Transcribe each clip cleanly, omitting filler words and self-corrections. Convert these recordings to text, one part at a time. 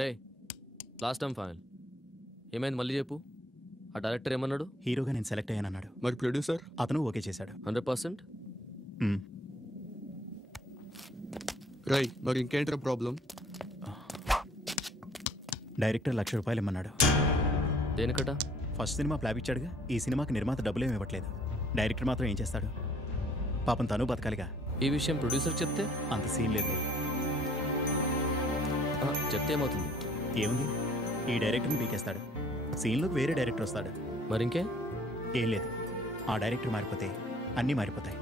రే last time final ఏమైంది మళ్ళీ చెప్పు. ఆ డైరెక్టర్ ఏమన్నాడు? హీరోగా నేను సెలెక్ట్ అయ్యానన్నాడు. మరి ప్రొడ్యూసర్? అతను ఓకే చేశాడు. 100%. రై మరి ఇంకేంట్రా ప్రాబ్లం? డైరెక్టర్ ₹1,00,000 ఇమ్మన్నాడు. దేనికట? ఫస్ట్ సినిమా ఫ్లాప్ ఇచ్చాడుగా. ఈ సినిమాకి నిర్మాత డబ్బులేమి ఇవ్వట్లేదు. డైరెక్టర్ మాత్రం ఏం చేస్తాడు? పాపం తను బతకాలిగా. ఈ విషయం ప్రొడ్యూసర్ చెప్తే? అంత సీన్ లేదు. చెప్తే ఏమవుతుంది? ఏముంది, ఈ డైరెక్టర్ని పీకేస్తాడు. సీన్లోకి వేరే డైరెక్టర్ వస్తాడు. మరి ఇంకే ఏం లేదు. ఆ డైరెక్టర్ మారిపోతే అన్నీ మారిపోతాయి.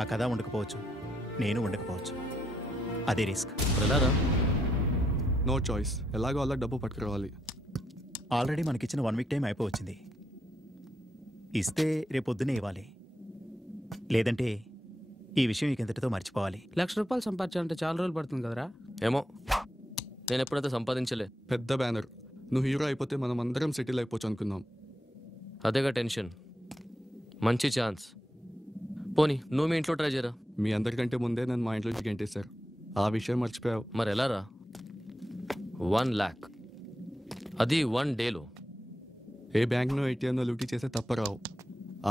ఆ కథ ఉండకపోవచ్చు, నేను ఉండకపోవచ్చు. అదే రిస్క్. వెళ్ళారా? No choice. ఎలాగో అలా డబ్బు పట్టుకురావాలి. ఆల్రెడీ మనకిచ్చిన 1 వీక్ టైం అయిపోవచ్చింది. ఇస్తే రేపొద్దునే ఇవ్వాలి, లేదంటే ఈ విషయం ఇంకెంతటితో మర్చిపోవాలి. ₹1,00,000 సంపాదించాలంటే చాలా రోజులు పడుతుంది కదరా? ఏమో, నేను ఎప్పుడైతే సంపాదించలే. పెద్ద బ్యానర్. నువ్వు హీరో అయిపోతే మనం అందరం సెటిల్ అయిపోవచ్చు అనుకున్నాం. అదేగా టెన్షన్. మంచి ఛాన్స్. పోనీ నువ్వు మీ ఇంట్లో ట్రై చేయరా. మీ అందరికంటే ముందే నన్ను మా ఇంట్లోంచి గెంటేశారు. ఆ విషయం మర్చిపోయావు. మరి ఎలా రా? 1 lakh, అది 1 డేలో. ఏ బ్యాంక్నో ఏటీఎంనో లూటీ చేస్తే తప్పరావు.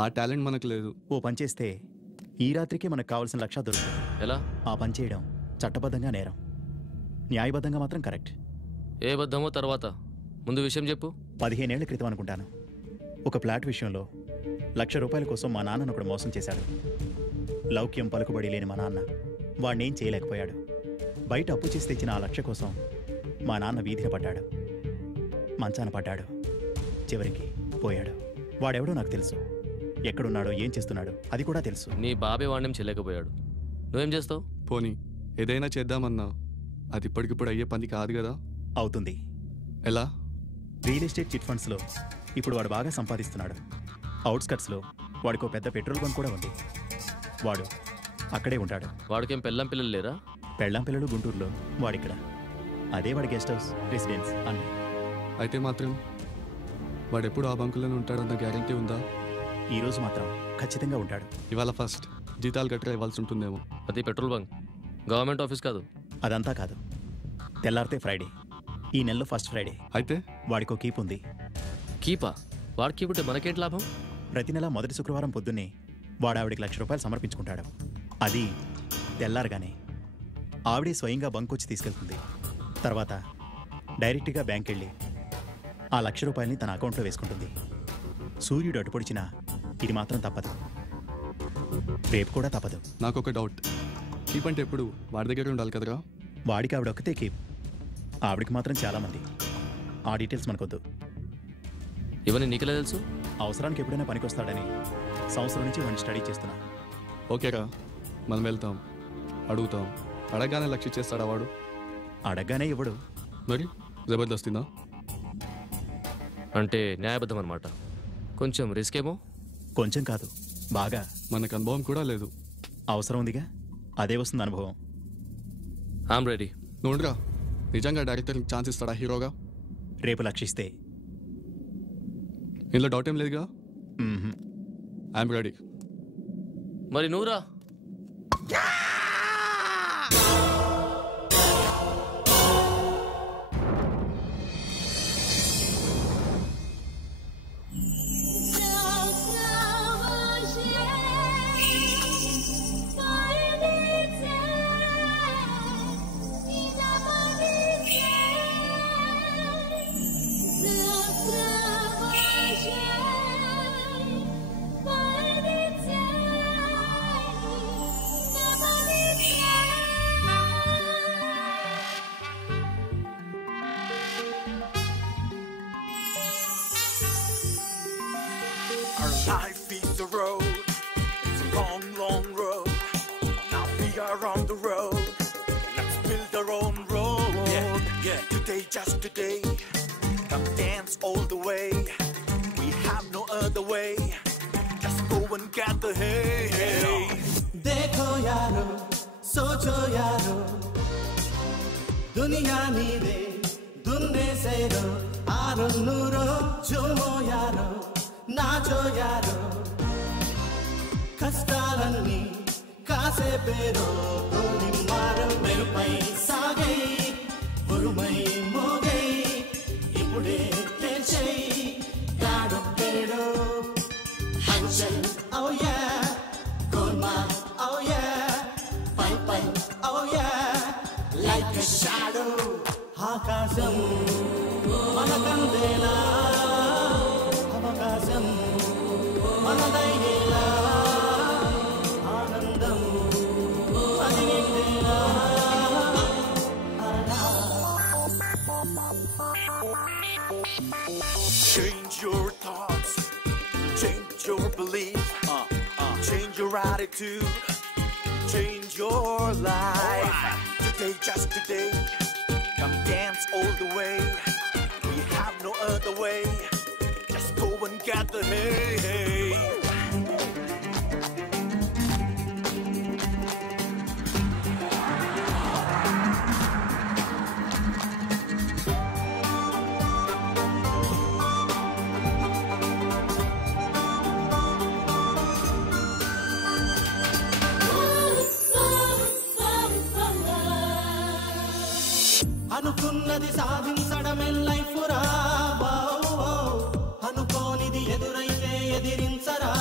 ఆ టాలెంట్ మనకు లేదు. ఓ పని చేస్తే ఈ రాత్రికే మనకు కావాల్సిన లక్ష దొరుకుతుంది. ఎలా? ఆ పని చేయడం చట్టబద్ధంగా నేరం, న్యాయబద్ధంగా మాత్రం కరెక్ట్. ఏ బద్ధమో తర్వాత, ముందు విషయం చెప్పు. 15 ఏళ్ల క్రితం అనుకుంటాను, ఒక ఫ్లాట్ విషయంలో ₹1,00,000 కోసం మా నాన్నను ఒకడు మోసం చేశాడు. లౌక్యం పలుకుబడి లేని మా నాన్న వాడినేం చేయలేకపోయాడు. బయట అప్పు చేసి తెచ్చిన ఆ 1,00,000 కోసం మా నాన్న వీధిన పడ్డాడు, మంచాన పడ్డాడు, చివరికి పోయాడు. వాడెవడో నాకు తెలుసు. ఎక్కడున్నాడో, ఏం చేస్తున్నాడో అది కూడా తెలుసు. నీ బాబే వాడినేం చేయలేకపోయాడు, నువ్వేం చేస్తావు? పోనీ ఏదైనా చేద్దామన్నా అది ఇప్పటికిప్పుడు అయ్యే పని కాదు కదా. అవుతుంది. ఎలా? రియల్ ఎస్టేట్ చిట్ ఫండ్స్లో ఇప్పుడు వాడు బాగా సంపాదిస్తున్నాడు. అవుట్స్కట్స్లో వాడికో పెద్ద పెట్రోల్ బంక్ కూడా ఉంది. వాడు అక్కడే ఉంటాడు. వాడికేం పెళ్ళం పిల్లలు లేరా? పెళ్ళాం పిల్లలు గుంటూరులో, వాడిక్కడ. అదే వాడి గెస్ట్ హౌస్, రెసిడెన్స్ అన్నీ. అయితే మాత్రం వాడు ఎప్పుడు ఆ బంకులోనే ఉంటాడన్న గ్యారంటీ ఉందా? ఈరోజు మాత్రం ఖచ్చితంగా ఉంటాడు. ఇవాళ ఫస్ట్ జీతాలు గట్రా ఇవ్వాల్సి ఉంటుందేమో. అది పెట్రోల్ బంక్, గవర్నమెంట్ ఆఫీస్ కాదు. అదంతా కాదు. తెల్లారితే ఫ్రైడే. ఈ నెలలో ఫస్ట్ ఫ్రైడే. అయితే వాడికో కీప్ ఉంది. కీపా? వాడి కీప్ ఉంటే మనకేంటి లాభం? ప్రతి నెల మొదటి శుక్రవారం పొద్దున్నే వాడు ఆవిడికి ₹1,00,000 సమర్పించుకుంటాడు. అది తెల్లారగానే ఆవిడే స్వయంగా బంక్ వచ్చి తీసుకెళ్తుంది. తర్వాత డైరెక్ట్గా బ్యాంక్ వెళ్ళి ఆ ₹1,00,000 తన అకౌంట్లో వేసుకుంటుంది. సూర్యుడు అటుపొడిచినా ఇది మాత్రం తప్పదు, రేపు కూడా తప్పదు. నాకు ఒక డౌట్. కీప్ అంటే ఎప్పుడు వాడి దగ్గర ఉండాలి కదరా? వాడికి ఆవిడ ఒక్కతే కీప్, ఆవిడికి మాత్రం చాలామంది. ఆ డీటెయిల్స్ మనకొద్దు. ఇవన్నీ నీకెలా తెలుసు? అవసరానికి ఎప్పుడైనా పనికొస్తాడని సంవత్సరం నుంచి వాడిని స్టడీ చేస్తున్నా. ఓకేరా, మనం వెళ్తాం, అడుగుతాం. అడగగానే లక్ష్య చేస్తాడా వాడు? అడగగానే ఇవ్వడు. మరి జబర్దస్తినా? అంటే న్యాయబద్ధం అనమాట. కొంచెం రిస్క్ ఏమో. కొంచెం కాదు, బాగా. మనకు అనుభవం కూడా లేదు. అవసరం ఉందిగా, అదే వస్తుంది అనుభవం. I'm ready. నోడ్రా, నిజంగా డైరెక్టర్కి ఛాన్స్ ఇస్తాడా హీరోగా? రేపు లక్షిస్తే. ఇందులో డౌట్ ఏం లేదుగా. I'm ready. మరి నువ్వురా. Life is a road, it's a long, long road. Now we are on the road, let's build our own road. Yeah. Today, just today, come dance all the way. We have no other way, just go and get the hay. देखो यारो, सोचो यारो, दुनिया नीदे, दुन्ने sero, आरो neuro, जुमो यारो. Nacho arrow కష్టాలన్నీ కాసే పేరో తోని మారం మెరుపై సాగై ఉరుమై మోగై ఇప్పుడే తెల్చై గాడు పేడు హల్చల్ oh yeah golmaal oh yeah pi pi oh yeah like a shadow ఆకాశం మనకందేలా అవకాశం మనదయ్యేలా ఆనందం అది నిండేలా Change your thoughts, change your beliefs, change your attitude, change your life. Today, just today, come dance all the way. We have no other way. Just go and get the hay. అనుకున్నది సాధించడమే life రా అనుకోనిది ఎదురైతే ఎదిరించరా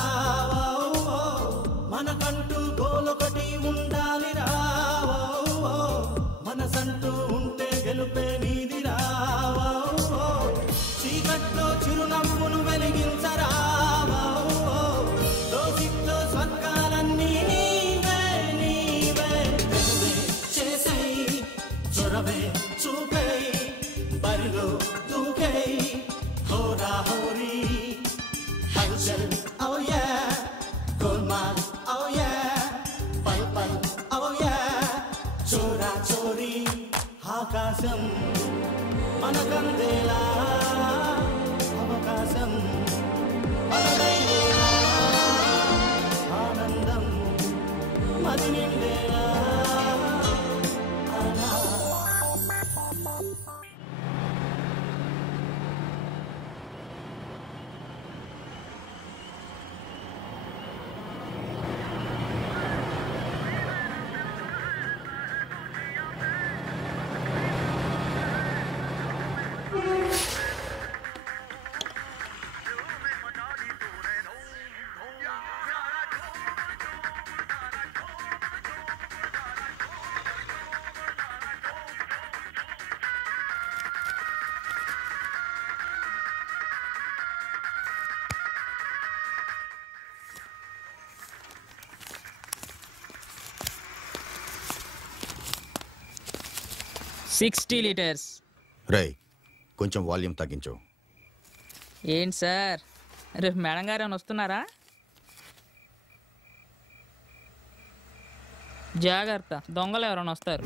మనకంటూ గోలొకటి ఉండాలి రా మనసంటూ ఉంటే గెలుపే నీదిరా చీకట్లో చిరునవ్వును వెలిగించరా లోకిట్లో స్వర్గాలన్నీ నీవే నీవే చేసై చొరవే చూపై బరిలో దూకై హోరా హోరీ హల్చల్ oh yeah golmaal oh yeah పై పై oh yeah చోరా చోరీ ఆకాశం మనకందేలా అవకాశం మనదయ్యేలా ఆనందం మది నిండేలా $60 liters. రేయ్ కొంచెం వాల్యూమ్ తగ్గించు. ఏంటి సార్ రేపు మేడం గారు ఏమైనా వస్తున్నారా? జాగ్రత్త, దొంగలు ఎవరైనా వస్తారు.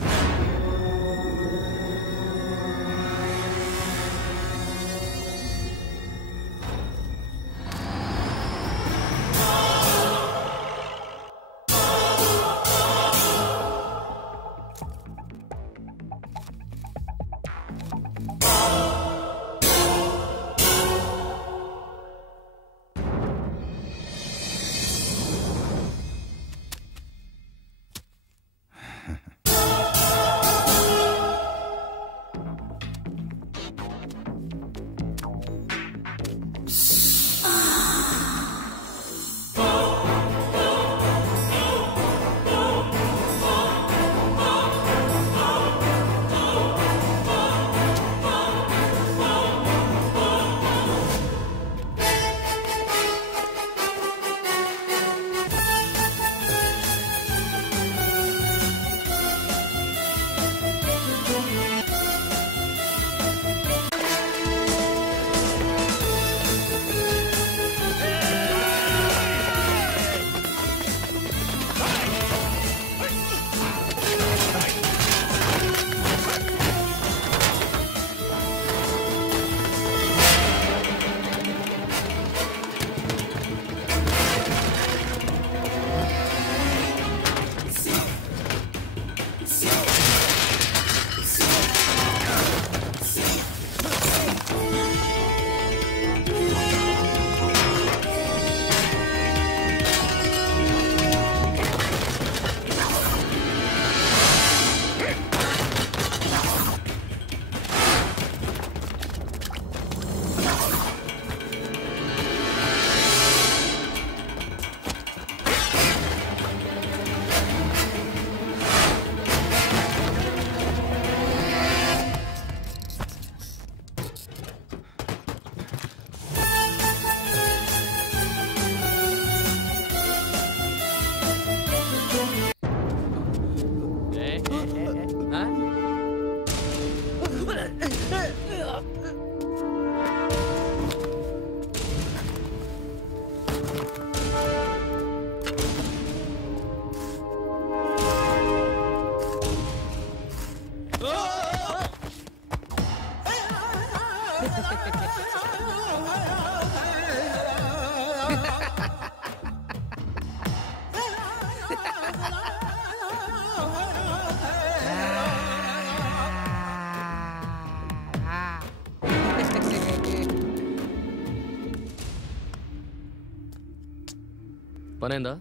పనైందా?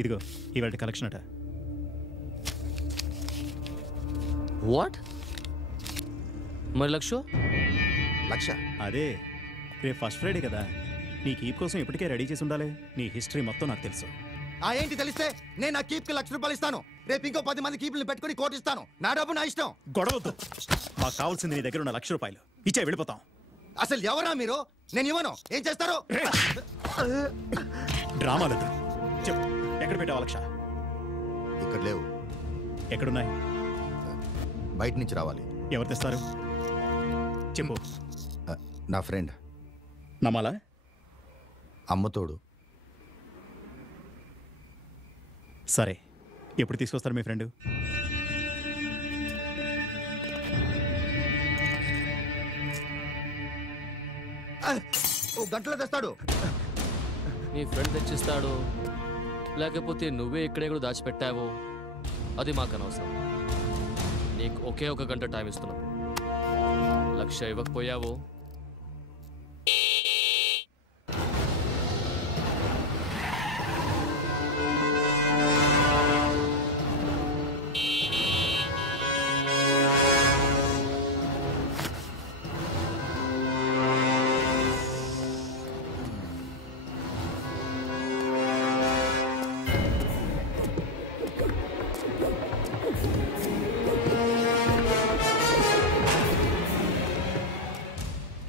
ఇదిగో ఇవాళ కలెక్షన్ అట. వాట్? మరి లక్ష అదే రేపు ఫస్ట్ ఫ్రైడే కదా, నీ కీప్ కోసం ఇప్పటికే రెడీ చేసి ఉండాలి. నీ హిస్టరీ మొత్తం నాకు తెలుసు. ఏంటి తెలిస్తే నేను నా కీప్ కి ₹1,00,000 ఇస్తాను. రేపు ఇంకో 10 మంది కీప్ని పెట్టుకుని కోట్ ఇస్తాను. నా డబ్బు నా ఇష్టం. గొడవద్దు. మాకు కావాల్సింది నీ దగ్గర ఉన్న ₹1,00,000 ఇచ్చే వెళ్ళిపోతాం. అసలు ఎవరా మీరు? నేను ఇవ్వను. ఏం చేస్తారు? డ్రామాలొద్దు. చెప్పు, ఎక్కడ పెట్టావు 1,00,000? ఇక్కడ లేవు. ఎక్కడున్నాయి? బయట నుంచి రావాలి. ఎవరు తెస్తారు చెప్పు. నా ఫ్రెండ్. నమ్మాలా? అమ్మతోడు. సరే, ఎప్పుడు తీసుకొస్తారు మీ ఫ్రెండ్? ఓ గంటలో తెస్తాడు. నీ ఫ్రెండ్ తెచ్చిస్తాడు, లేకపోతే నువ్వే ఇక్కడే దాచిపెట్టావో అది మాకు అనవసరం. నీకు ఒకే 1 గంట టైం ఇస్తున్నాం. 1,00,000 ఇవ్వకపోయావో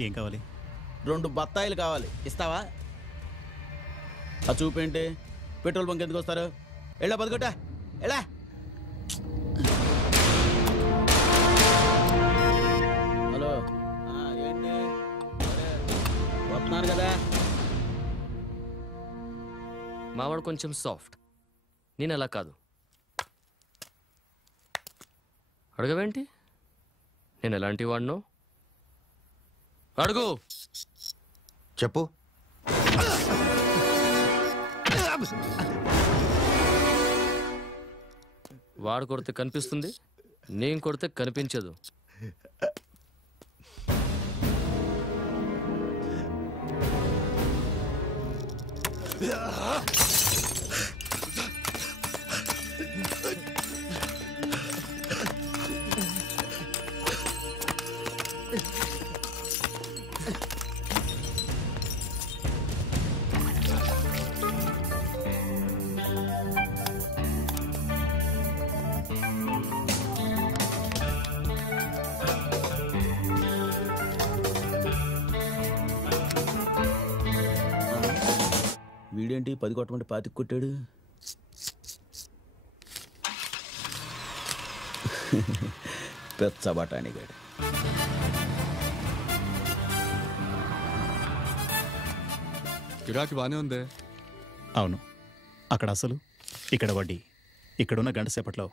ఏం కావాలి? 2 బత్తాయిలు కావాలి. ఇస్తావా? ఆ చూపేంటి? పెట్రోల్ బంక్ ఎందుకు వస్తారు? ఎళ్ళా బతుకొట్ట ఎలా? హలో, ఏంటి వస్తున్నాను కదా. మావాడు కొంచెం సాఫ్ట్, నేను అలా కాదు. అడగవేంటి నేను ఎలాంటి వాడినో? అడుగు. చెప్పు. వాడు కొడితే కనిపిస్తుంది, నేను కొడితే కనిపించదు. వీడేంటి 10 కొట్టమంటే 25 కొట్టాడు? పెచ్చబటాని గాడు. గిరాకీ బానే ఉందే. అవును, అక్కడ అసలు, ఇక్కడ వడ్డీ. ఇక్కడున్న గంట సేపట్లో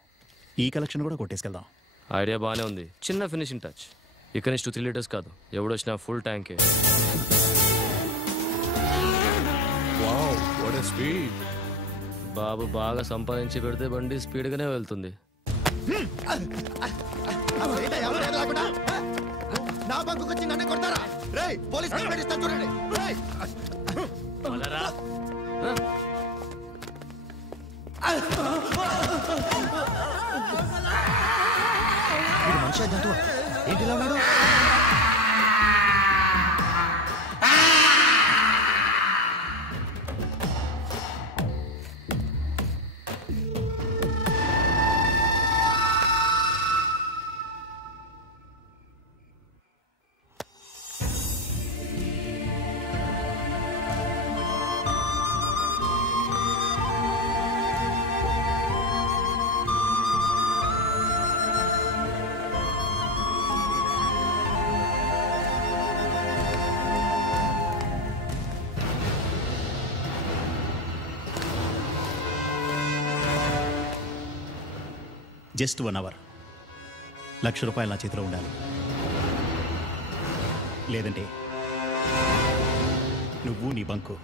ఈ కలెక్షన్ కూడా కొట్టేసుకెళ్దాం. ఐడియా బాగానే ఉంది. చిన్న ఫినిషింగ్ టచ్. ఇక్కడ నుంచి 2-3 లీటర్స్ కాదు, ఎవడొచ్చినా ఫుల్ ట్యాంకే. Wow, what a speed. బాబు బాగా సంపాదించి పెడితే బండి స్పీడ్గానే వెళ్తుంది. నా బంకు వచ్చి నన్ను కొడతారా? రేయ్, పోలీస్ కంప్లైంట్ ఇస్తాను చూడండి. రేయ్, మనిషి జంతువు ఏంటిలా ఉన్నాడు? Just 1 hour. ₹1,00,000 నా చేతిలో ఉండాలి. లేదంటే నువ్వు నీ బంకు.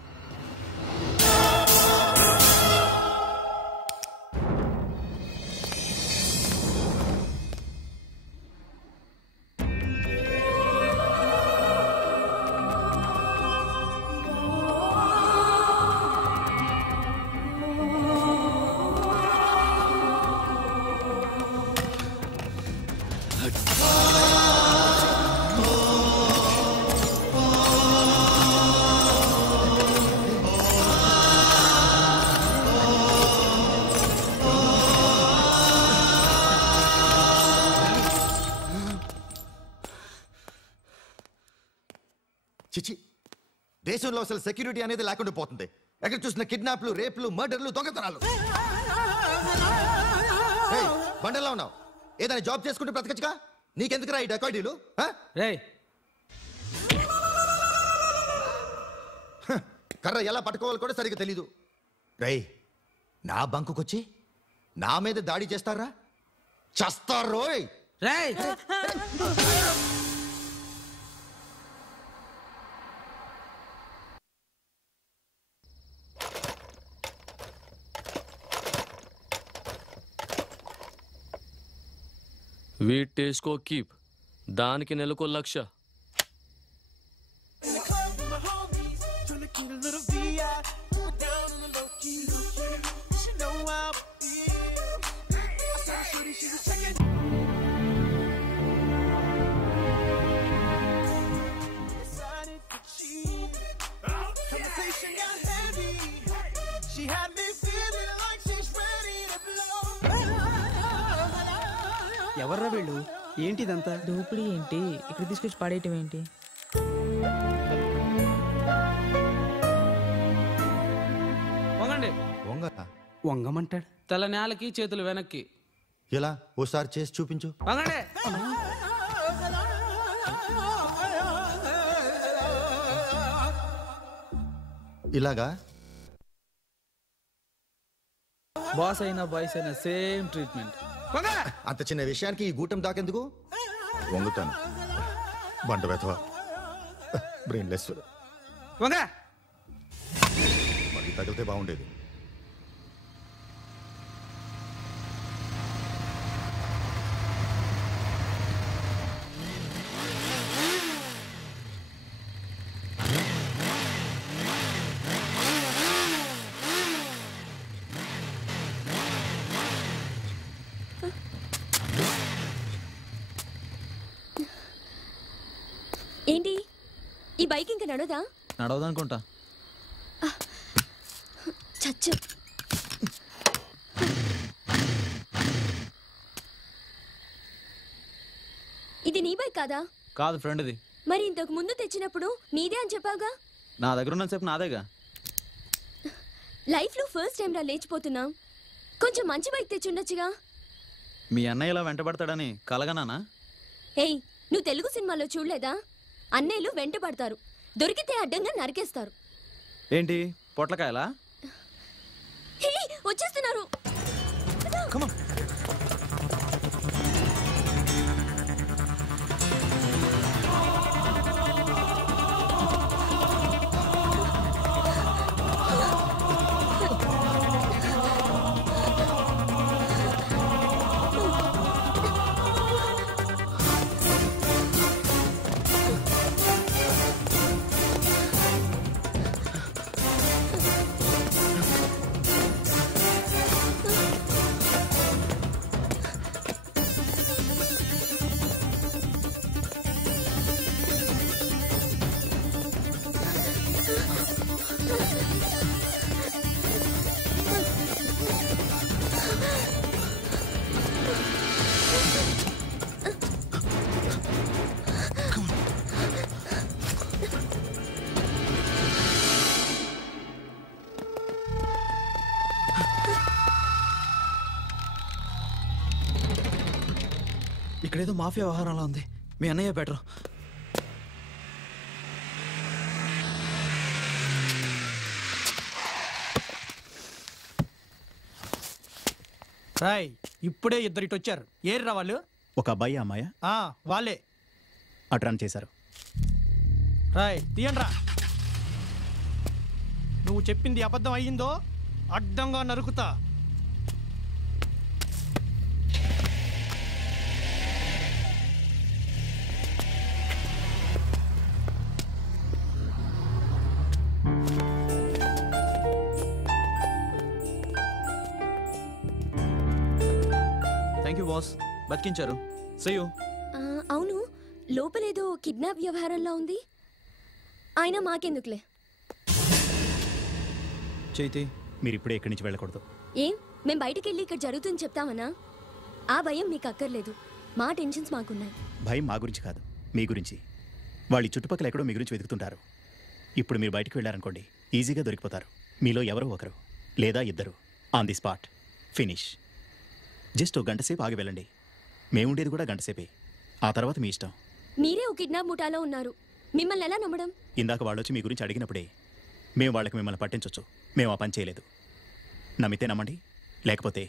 చిచి, దేశంలో అసలు సెక్యూరిటీ అనేది లేకుండా పోతుంది. ఎక్కడ చూసిన కిడ్నాప్లు, రేపులు, మర్డర్లు, దొంగతనాలు. బండల్లో ఉన్నావు, ఏదైనా జాబ్ చేసుకుంటూ బ్రతకచ్చుగా. నీకెందుకు రా ఈ డకాయిటీలు? కర్ర ఎలా పట్టుకోవాలి కూడా సరిగ్గా తెలీదు. రేయ్, నా బంకుకొచ్చి నా మీద దాడి చేస్తారా? చస్తారోయ్. వీటేసుకో కీప్, దానికి నెలకు 1,00,000. ఎవర్రా వీళ్ళు? ఏంటిదంతా? దోపిడీ ఏంటి? ఇక్కడ తీసుకొచ్చి పడేయటం ఏంటి? వంగండి. వంగమంటాడు. తల నేలకి, చేతులు వెనక్కి. ఎలా? ఓసారి చేసి చూపించు. వంగండి. ఇలాగా? బాస్ అయినా బాయ్స్ అయినా సేమ్ ట్రీట్మెంట్. అంత చిన్న విషయానికి ఈ గూటం దాకెందుకు? వంగుతాను. బంట వెధవా, బ్రెయిన్లెస్. మళ్ళీ తగిలితే బాగుండేది. ఏంటి ఈ బైక్ ఇంకా నడవదా? నడవదనుకుంటా. చచ్చు. ఇది నీ బైక్ కాదా? కాదు, ఫ్రెండ్ ఇది. మరి ఇంతకు ముందు తెచ్చినప్పుడు నీదే అని చెప్పావుగా? నా దగ్గర ఉన్న సేపు నాదేగా. లైఫ్ లో ఫస్ట్ టైం రా లేచిపోతున్నా. కొంచెం మంచి బైక్ తెచ్చుండొచ్చుగా. మీ అన్నయ్య ఇలా వెంటబడతాడని కలగనానా? ఏయ్, నువ్వు తెలుగు సినిమాలో చూడలేదా? అన్నయ్యలు వెంట పడతారు, దొరికితే అడ్డంగా నరికేస్తారు. ఏంటి పొట్లకాయలా? వచ్చేస్తున్నారు. ఇక్కడేదో మాఫియా వ్యవహారంలో ఉంది. మీ అన్నయ్య బెటర్. రాయ్, ఇప్పుడే ఇద్దరు ఇటు వచ్చారు. ఏర్రా వాళ్ళు? ఒక అబ్బాయి, అమ్మాయ. వాళ్ళే అటు రన్ చేశారు. రాయ్ తీయండ్రా. నువ్వు చెప్పింది అబద్ధం అయ్యిందో అడ్డంగా నరుకుతా. థ్యాంక్ యూ బాస్, బతికించారు. See you. అవును, లోపలేదో కిడ్నాప్ వ్యవహారంలో ఉంది. అయినా మాకెందుకులే. చైతి, మీరు ఇప్పుడే ఇక్కడి నుంచి వెళ్ళకూడదు. ఏం, మేం బయటికి వెళ్ళి ఇక్కడ జరుగుతుంది చెప్తామన్నా? ఆ భయం మీకు అక్కర్లేదు. మా టెన్షన్స్ మాకున్నాయి. భయం మా గురించి కాదు, మీ గురించి. వాళ్ళు ఈ చుట్టుపక్కల ఎక్కడో మీ గురించి వెతుకుతుంటారు. ఇప్పుడు మీరు బయటకు వెళ్ళారనుకోండి, ఈజీగా దొరికిపోతారు. మీలో ఎవరో ఒకరు లేదా ఇద్దరు on the spot finish. Just ఒక గంట సేపు ఆగి వెళ్ళండి. మేముండేది కూడా గంట సేపే. ఆ తర్వాత మీ ఇష్టం. మీరే ఒక కిడ్నాప్ ముఠాలో ఉన్నారు, మిమ్మల్ని ఎలా నమ్మడం? ఇందాక వాళ్ళు వచ్చి మీ గురించి అడిగినప్పుడే మేము వాళ్ళకి మిమ్మల్ని పట్టించవచ్చు. మేము ఆ పని చేయలేదు. నమ్మితే నమ్మండి, లేకపోతే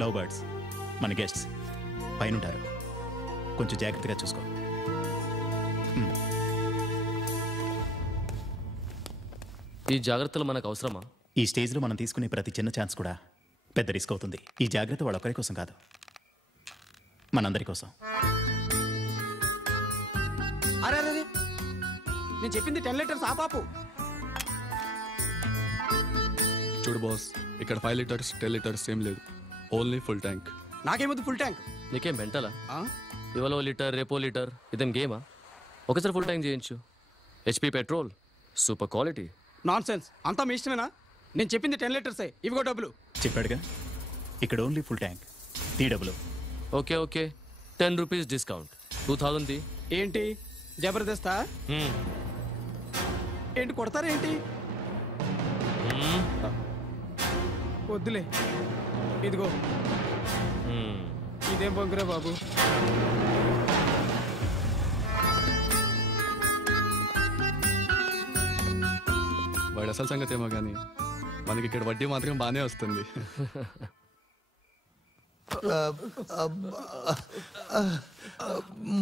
లవ్ బర్డ్స్ మన గెస్ట్స్ పైనుంటారు. కొంచెం జాగ్రత్తగా చూసుకో. ఈ జాగ్రత్తలు మనకు అవసరమా? ఈ స్టేజ్లో మనం తీసుకునే ప్రతి చిన్న ఛాన్స్ కూడా పెద్ద రిస్క్ అవుతుంది. ఈ జాగ్రత్త వాళ్ళొక్కరి కోసం కాదు, మనందరి కోసం. అరే అరే నేను చెప్పింది 10 లీటర్స్ ఆ పాపు. చూడు బాస్, ఇక్కడ 5 లీటర్స్ 10 లీటర్స్ ఏం లేదు, ఓన్లీ ఫుల్ ట్యాంక్. నాకేమొద్దు ఫుల్ ట్యాంక్. నీకేం మెంటలా? ఇవాళ లీటర్ రేపో లీటర్, ఇదేం గేమా? ఒకసారి ఫుల్ ట్యాంక్ చేయించు. HP petrol super quality. Nonsense, అంతా మీ ఇష్టమేనా? నేను చెప్పింది 10 లీటర్సే, ఇవిగో డబ్బులు. చెప్పాడుగా, ఇక్కడ ఓన్లీ ఫుల్ ట్యాంక్, తీ డబ్బులు. ఓకే ఓకే, 10 రూపీస్ డిస్కౌంట్, 2000 తీ. ఏంటి జబర్దస్తా? ఏంటి కొడతారా ఏంటి? వద్దులే, ఇదిగో. ఇదేం బొంగురా బాబు. వాడు అసలు సంగతి ఏమో కానీ మనకి ఇక్కడ వడ్డీ మాత్రం బాగానే వస్తుంది.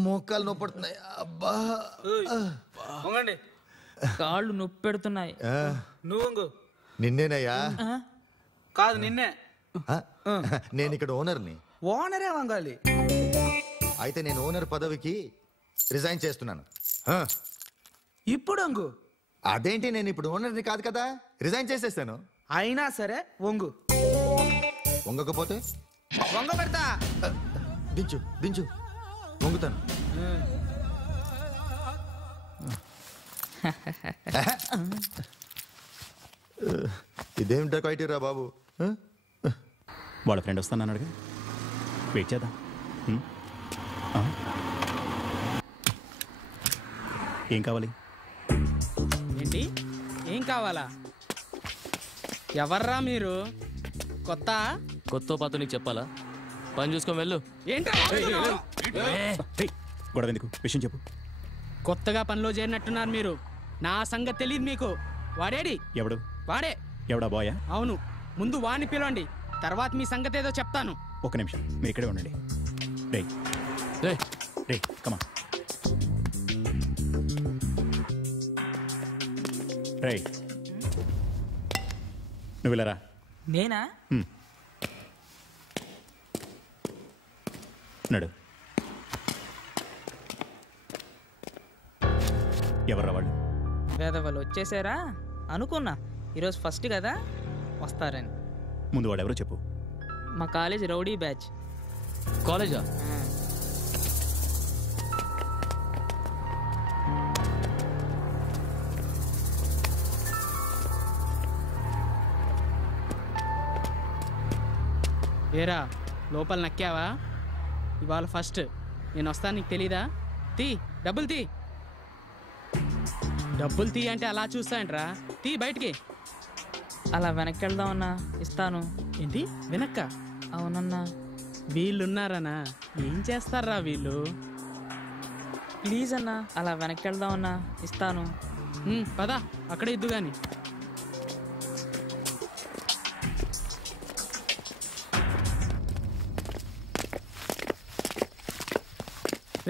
మోకాలు నొప్పుడుతున్నాయి. అబ్బా, కాళ్ళు నొప్పి పెడుతున్నాయి. నువ్వు నిన్నేనయ్యా? కాదు నిన్నే. నేను ఇక్కడ ఓనర్ని. ఓనరే వంగాలి. అయితే నేను ఓనర్ పదవికి రిజైన్ చేస్తున్నాను. ఇప్పుడు వంగు. అదేంటి, నేను ఇప్పుడు ఓనర్ని కాదు కదా, రిజైన్ చేసేస్తాను. అయినా సరే వంగు. వంగకపోతే వంగ పెడతా. దించు దించు, వంగుతాను. ఇదేమిటా క్రైటీరియా బాబు? వాళ్ళ ఫ్రెండ్ వస్తానన్నాడుగా, వెయిట్ చేద్దాం. ఏం కావాలి? ఏంటి ఏం కావాలా? ఎవర్రా మీరు? కొత్త పాత నీకు చెప్పాలా? పని చూసుకొని వెళ్ళు. గొడవ ఎందుకు, విషయం చెప్పు. కొత్తగా పనిలో చేరినట్టున్నారు మీరు. నా సంగతి తెలియదు మీకు. వాడేడి? ఎవడు? వాడే. ఎవడా బాయా? అవును, ముందు వాడిని పిలవండి, తర్వాత మీ సంగతి ఏదో చెప్తాను. ఒక నిమిషం మీరు ఇక్కడే ఉండండి. రే రే రే కమా. రే నువ్వు వెళ్ళరా. నేనా? నడు. ఎవర్రా వాళ్ళు? వేదవాళ్ళు వచ్చేసారా అనుకున్నా. ఈరోజు ఫస్ట్ కదా వస్తారని. ముందు వాడు ఎవరో చెప్పు. మా కాలేజ్ రౌడీ బ్యాచ్. కాలేజా? ఏరా లోపల నక్కావా? ఇవాళ ఫస్ట్ నేను వస్తాను, నీకు తెలీదా? తీ డబ్బులు తీ. డబ్బులు తీ అంటే అలా చూస్తాంట్రా, తీ బయటికి. అలా వెనక్కి వెళ్దామన్నా, ఇస్తాను. ఏంటి వెనక్క? అవునన్నా. వీళ్ళున్నారనా? ఏం చేస్తారా వీళ్ళు? ప్లీజ్ అన్నా, అలా వెనక్కి వెళ్దామన్నా, ఇస్తాను. పదా అక్కడే ఇద్దు గాని.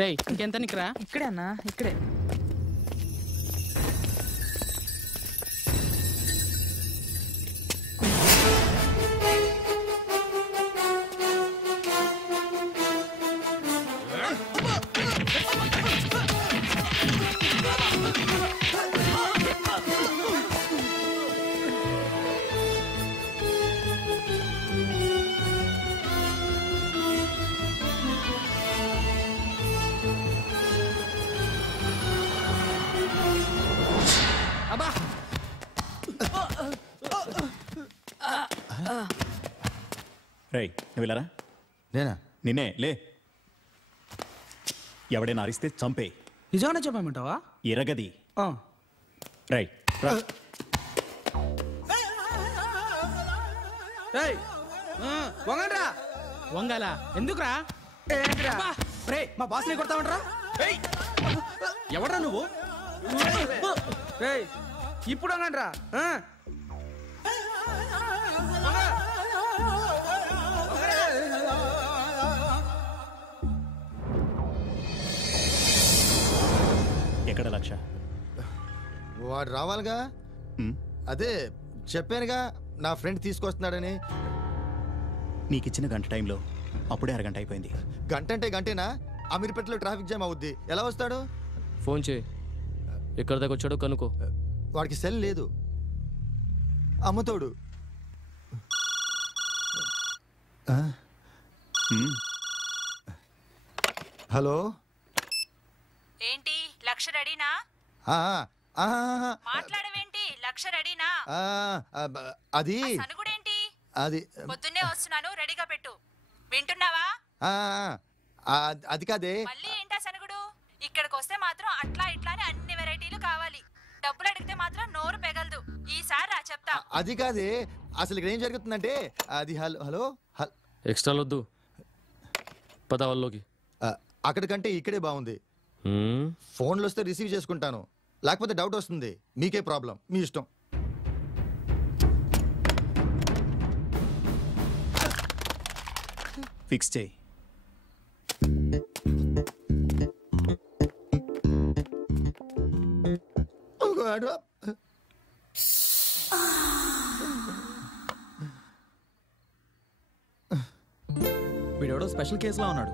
రేయ్ ఇంకెంత నీకురా? ఇక్కడే అన్నా, ఇక్కడే. రై నువ్వు వెళ్ళారా? నేనా? నిన్నే లే. ఎవడైనా అరిస్తే చంపే. నిజంగానే చెప్పమంటావా? ఎరగది. రై వంగండ్రా. వంగాల ఎందుకురా? రే మా బాస్ని కొడతామంటరా? ఎవడ్రా నువ్వు? ఇప్పుడు వంగండ్రా. ఎక్కడ లక్ష? వాడు రావాలిగా. అదే చెప్పానుగా నా ఫ్రెండ్ తీసుకొస్తున్నాడని. నీకిచ్చిన గంట టైంలో అప్పుడే అరగంట అయిపోయింది. గంట అంటే గంటేనా? అమీర్పేటలో ట్రాఫిక్ జామ్ అవుద్ది, ఎలా వస్తాడు? ఫోన్ చేయి, ఎక్కడ దాకా వచ్చాడో కనుకో. వాడికి సెల్ లేదు, అమ్మతోడు. హలో, ఏంటి లక్ష రెడీనా? మాట్లాడవేంటి? లక్ష రెడీనా? అది సనుగుడేంటి? అది పొద్దున్నే వస్తున్నాను, రెడీగా పెట్టు. వింటున్నావా? అది కాదే. మళ్ళీ ఏంటా సనుగుడు? ఇక్కడికి వస్తే మాత్రం అట్లా ఇట్లా అని అన్ని వెరైటీలు కావాలి. డబ్బులు అడిగితే మాత్రం నోరు పెగలదు. ఈసారి చెప్తా. అది కాదే, అసలు ఇక్కడ ఏం జరుగుతుందంటే అది. హలో హలో ఎక్స్ట్రా వద్దు, పదవల్లోకి. అక్కడికంటే ఇక్కడే బాగుంది. ఫోన్లు వస్తే రిసీవ్ చేసుకుంటాను, లేకపోతే డౌట్ వస్తుంది. మీకే ప్రాబ్లం, మీ ఇష్టం. ఫిక్స్ చేయి. వీడెవడో స్పెషల్ కేసులా ఉన్నాడు.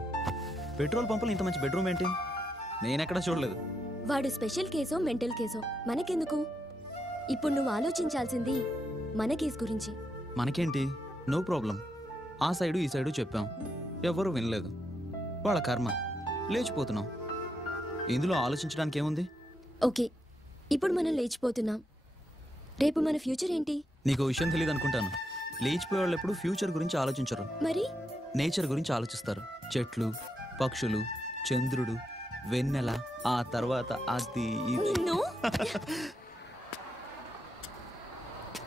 పెట్రోల్ పంపులు ఇంత మంచి బెడ్రూమ్ ఏంటి? నేనెక్కడా చూడలేదు. వాడు స్పెషల్ కేసో మెంటల్ కేసో మనకెందుకు? ఇప్పుడు నువ్వు ఆలోచించాల్సింది మన కేసు గురించి. మనకేంటి, నో ప్రాబ్లం. ఆ సైడు ఈ సైడు చెప్పాం, ఎవరు వినలేదు. వాళ్ళ కర్మ, లేచిపోతున్నాం. ఇందులో ఆలోచించడానికి ఏముంది? ఓకే, ఇప్పుడు మనం లేచిపోతున్నాం. రేపు మన ఫ్యూచర్ ఏంటి? నీకు విషయం తెలియదు అనుకుంటాను. లేచిపోయే వాళ్ళు ఎప్పుడు ఫ్యూచర్ గురించి ఆలోచించరు, మరి నేచర్ గురించి ఆలోచిస్తారు. చెట్లు, పక్షులు, చంద్రుడు, వెన్నెల, ఆ తర్వాత అది ఇది.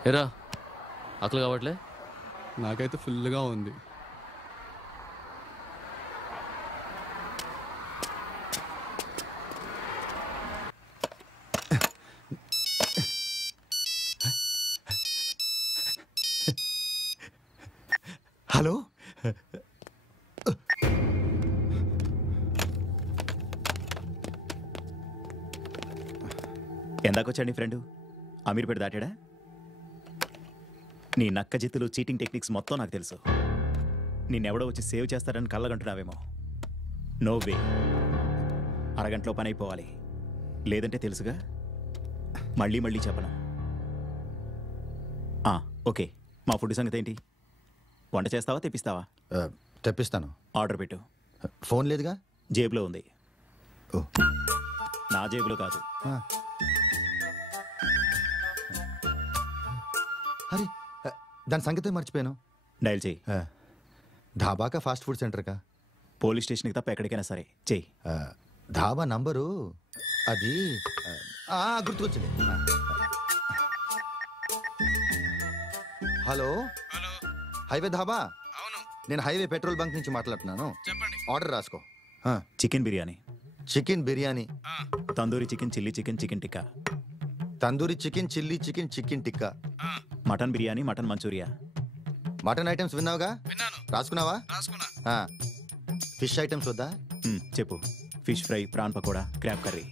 ఎరా ఆకలి కావట్లే? నాకైతే ఫుల్గా ఉంది. హలో, ఎందాకొచ్చాడు నీ ఫ్రెండు? అమీర్పేట దాటాడా? నీ నక్క జిత్తులు, చీటింగ్ టెక్నిక్స్ మొత్తం నాకు తెలుసు. నిన్నెవడో వచ్చి సేవ్ చేస్తారని కళ్ళగంటున్నావేమో. No way. అరగంటలో పని అయిపోవాలి, లేదంటే తెలుసుగా. మళ్ళీ మళ్ళీ చెప్పను. ఓకే, మా ఫుడ్ సంగతి ఏంటి? వంట చేస్తావా, తెప్పిస్తావా? తెప్పిస్తాను. ఆర్డర్ పెట్టు. ఫోన్ లేదుగా? జేబులో ఉంది. నా జేబులో కాదు. అరే, దాని సంగతే మర్చిపోయాను. డైల్ చేయి. ధాబాకా ఫాస్ట్ ఫుడ్ సెంటర్కా? పోలీస్ స్టేషన్కి తప్ప ఎక్కడికైనా సరే చెయ్యి. ధాబా నంబరు అది గుర్తుకొచ్చింది. Hello, highway dhaba? నేను హైవే పెట్రోల్ బంక్ నుంచి మాట్లాడుతున్నాను. ఆర్డర్ రాసుకో. Chicken biryani. Chicken biryani, tandoori chicken, chilli chicken, chicken tikka. Tandoori chicken, chilli chicken, chicken tikka. Mutton biryani, mutton Manchuria. Mutton items విన్నావుగా? రాసుకున్నావా? ఫిష్ ఐటమ్స్ వద్దా? చెప్పు. Fish fry, prawn pakoda, crab curry.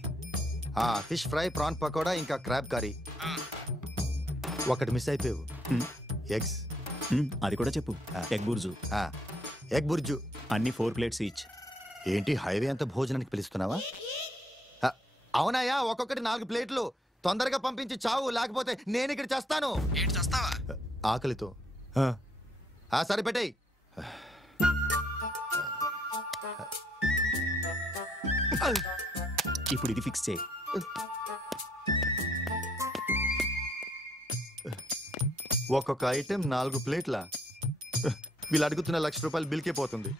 Fish fry, prawn pakoda, ఇంకా crab curry. ఒకటి miss అయిపోయావు, ఎగ్స్. అది కూడా చెప్పు. ఎగ్ బుర్జు. ఎగ్ బుర్జు అన్ని 4 ప్లేట్స్ ఈచ్. ఏంటి హైవే అంతా భోజనానికి పిలుస్తున్నావా? అవునాయా, ఒక్కొక్కటి 4 ప్లేట్లు. తొందరగా పంపించి చావు, లేకపోతే నేను ఇక్కడ చేస్తాను. ఆకలితో. సరే పెట్టేయ్. ఇప్పుడు ఇది ఫిక్స్ చేయి. ఒక్కొక్క ఐటెం 4 ప్లేట్ల. వీళ్ళు అడుగుతున్న ₹1,00,000 బిల్కే పోతుంది.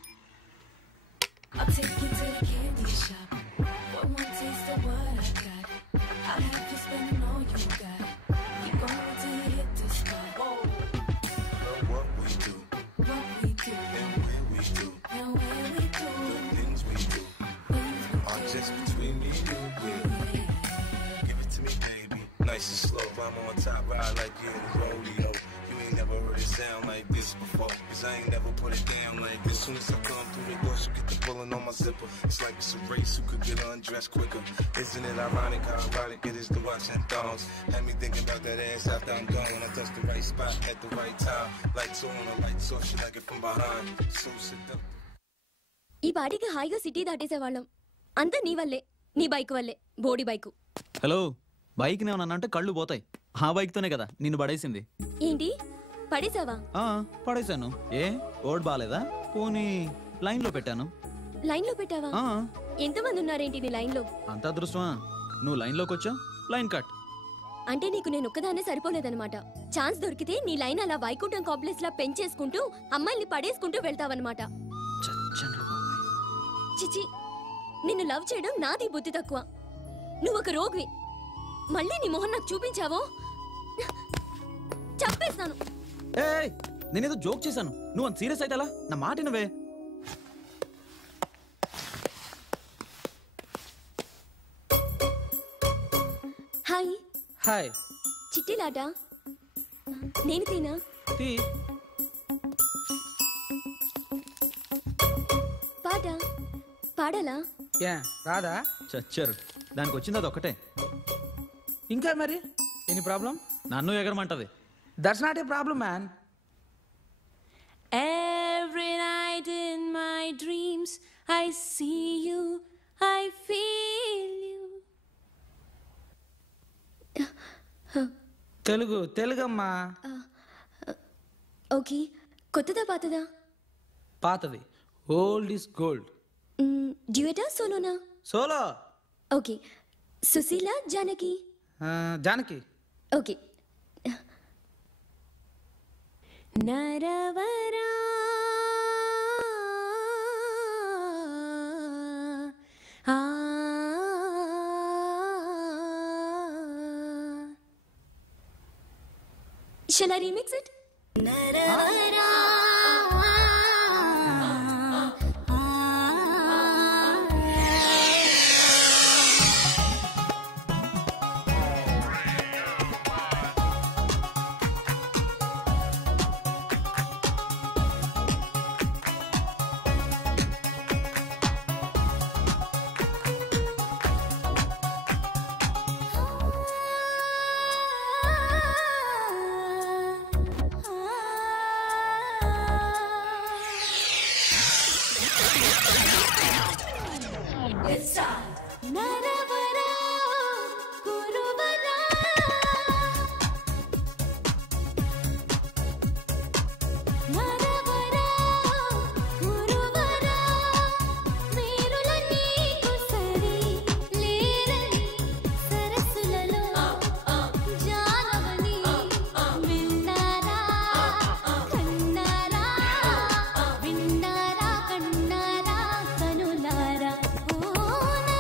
Nice and slow, I'm on top, ride like you in the rodeo. You ain't never heard it sound like this before, cause I ain't never put it down like this. Soon as I come through the door, she get the pulling on my zipper. It's like it's a race, who could get undressed quicker. Isn't it ironic how erotic it is to watch and thongs? Had me thinking about that ass after I'm gone. When I touch the right spot at the right time. Lights on, the lights off, she like it from behind. So seductive. ఈ పాటికి హాయిగా city దాటేసేవాళ్ళం. అంతా నీ వల్లే, నీ bike వల్లే, body bike. Hello, bike నేమన్నా కళ్ళు పోతాయి. ఆ బైక్తోనే కదా నిన్ను పడేసింది. ఏంటి పడేసావా? పడేశాను. ఏ ఓడ్ బాలేదా? పోనీ లైన్ లో పెట్టాను. లైన్ లో పెట్టావా? ఎంతమంది ఉన్నారేంటి నీ లైన్ లో? అంత అదృష్టమా? నువ్వు లైన్ లోకి వచ్చా, లైన్ కట్. అంటే నీకు నేను ఒక్కదాన్నే సరిపోలేదన్నమాట. ఛాన్స్ దొరికితే నీ లైన్ అలా వైకుంఠం కాంప్లెక్స్ లా పెంచేసుకుంటూ అమ్మాయిల్ని పడేసుకుంటూ వెళ్తావన్నమాట. చిచి, నిన్ను లవ్ చేయడం నాది బుద్ధి తక్కువ. నువ్వు ఒక రోగివి. మళ్ళీ నీ మొహం నాకు చూపించావో చంపేస్తాను. నేనేదో జోక్ చేశాను, నువ్వు అంత సీరియస్ అయితే అలా? నా మాట వినవే. హాయ్. హాయ్. చిట్టిలాట నేను తీనా? పాట పాడాలా? రాదా? చచ్చారు, దానికి వచ్చింది అది ఒక్కటే. ఇంకా మరి ఎనీ ప్రాబ్లం? నన్ను ఎగరమంటది. That's not a problem man. Every night in my dreams I see you, I feel you. తెలుగమ్మా. ఓకే, కొత్తదా పాతదా? పాతది. Old is gold. డ్యూయటా సోలోనా? Solo. Okay, Susheela Janaki? Janaki. Okay. నరవరా Shall I remix it? Nara Oh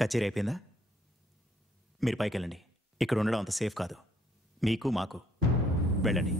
కచేరీ అయిపోయిందా? మీరు పైకి వెళ్ళండి. ఇక్కడ ఉండడం అంత సేఫ్ కాదు మీకు మాకు. వెళ్ళండి.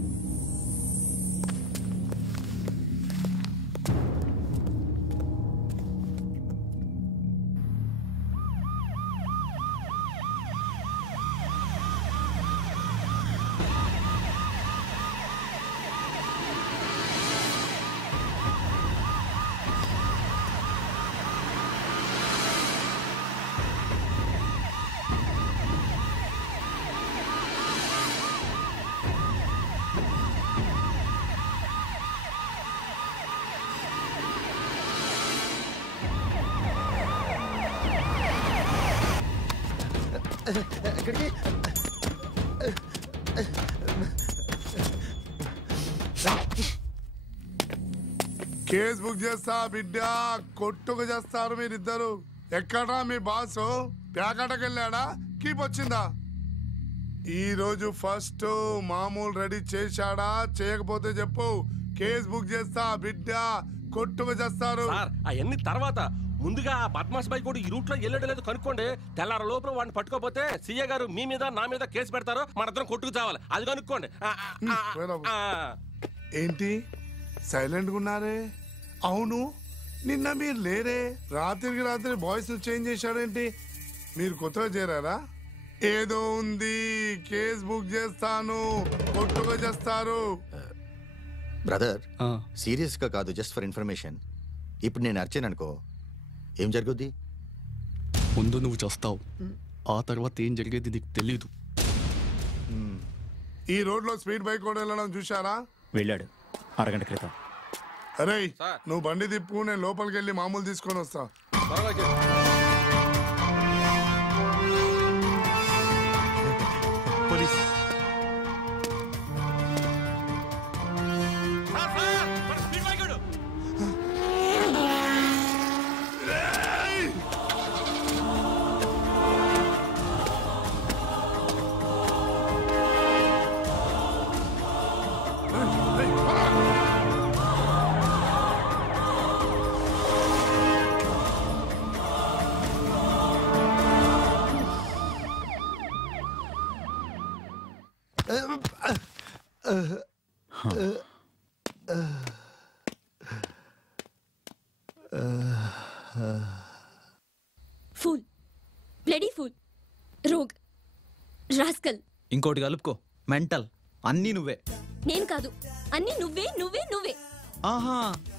ఎక్కడికి? కేసు బుక్ చేస్తా బిడ్డ, కొట్టుకు చేస్తారు మీరిద్దరు. ఎక్కడా మీ బాసు? ప్యాకటకి వెళ్ళాడా? కీప్ వచ్చిందా? ఈ రోజు ఫస్ట్ మామూలు రెడీ చేశాడా? చేయకపోతే చెప్పు, కేసు బుక్ చేస్తా బిడ్డ, కొట్టుకు చేస్తారు. అవన్నీ తర్వాత, ముందుగా ఆ బద్మాష్ బాయ్ కూడా ఈ రూట్ లో వెళ్ళడం లేదు కనుక్కోండి. తెల్లార లోపల వాడిని పట్టుకోపోతే సీఏ గారు మీ మీద నా మీద కేసు పెడతారు, మనందరం కొట్టుకు చావాలి. అది కనుక్కోండి. ఏంటి సైలెంట్గా ఉన్నారే? అవును, నిన్న మీరు లేరే. రాత్రికి రాత్రి బాయ్స్ చేంజ్ చేశాడేంటి? మీరు కొత్తగా చేరారా? ఏదో ఉంది, కేసు బుక్ చేస్తాను, కొట్టుగా చేస్తారు. బ్రదర్, సీరియస్ గా కాదు, జస్ట్ ఫర్ ఇన్ఫర్మేషన్. ఇప్పుడు నేను అర్చన అనుకో, ఏం జరుగుద్ది? ముందు నువ్వు చేస్తావు, ఆ తర్వాత ఏం జరిగేది నీకు తెలీదు. ఈ రోడ్ లో స్పీడ్ బైక్ కూడా వెళ్ళడం చూసారా? వెళ్ళాడు అరగంట క్రితం. అరే నువ్వు బండి తిప్పు, నేను లోపలికి వెళ్ళి మామూలు తీసుకొని వస్తా. Police fool, bloody fool, rogue, rascal. ఇంకోటి కలుపుకో, మెంటల్. అన్నీ నువ్వే. నేను కాదు, అన్ని నువ్వే నువ్వే నువ్వే. ఆహా,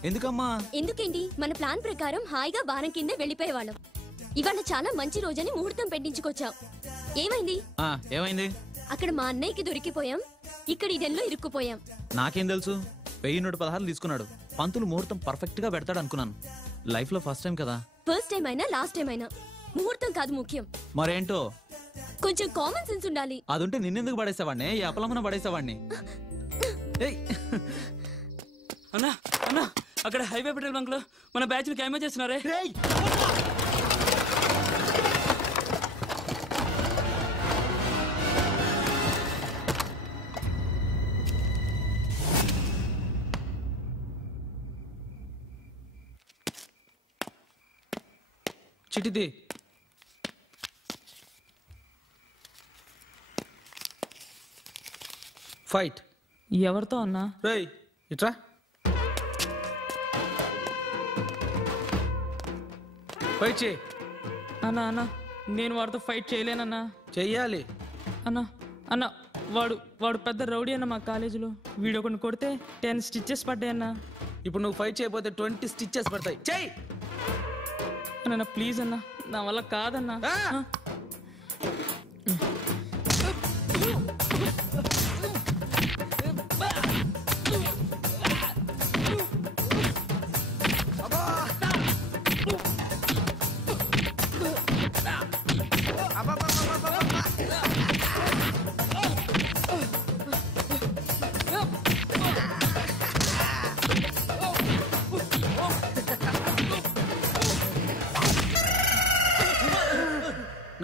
ఎందుకమ్మా? ఎందుకేంటి, మన ప్లాన్ ప్రకారం హాయిగా వారం కిందే వెళ్ళిపోయేవాళ్ళం. ఇవాళ చాలా మంచి రోజని ముహూర్తం పెట్టించుకొచ్చావు. ఏమైంది? ఏమైంది? అక్కడ మా అన్నయ్యకి దొరికిపోయాం, ఇక్కడ ఇదెల్లో ఇరుక్కుపోయాం. నాకేం తెలుసు? 1116 తీసుకున్నాడు. పంతులు ముహూర్తం పర్ఫెక్ట్ గా పెడతాడు అనుకున్నాను. లైఫ్ లో ఫస్ట్ టైం కదా. ఫస్ట్ టైం అయినా లాస్ట్ టైం అయినా ముహూర్తం కాదు ముఖ్యం. మరేంటో? కొంచెం కామన్ సెన్స్ ఉండాలి. అదుంటే నిన్నెందుకు పడేసేవాడిని? ఈ అపలమ్మన పడేసేవాడిని. అన్నా అన్నా, అక్కడ హైవే పెట్రోల్ బంక్ లో మన బ్యాచ్ ని క్యామేజ్ చేస్తున్నారే. చిటిది ఫైట్. ఎవరితో అన్నా? రేయ్ ఇట్రా. ఫైట్ చేయి. అన్నా అన్నా, నేను వాడితో ఫైట్ చేయలేనన్నా. చెయ్యాలి. అన్నా అన్న, వాడు పెద్ద రౌడీ అన్న మా కాలేజీలో. వీడియో కొన్ని కొడితే 10 స్టిచెస్ పడ్డాయన్నా. ఇప్పుడు నువ్వు ఫైట్ చేయకపోతే 20 స్టిచెస్ పడతాయి. చెయ్యి అన్న, ప్లీజ్ అన్నా, నా వల్ల కాదన్నా.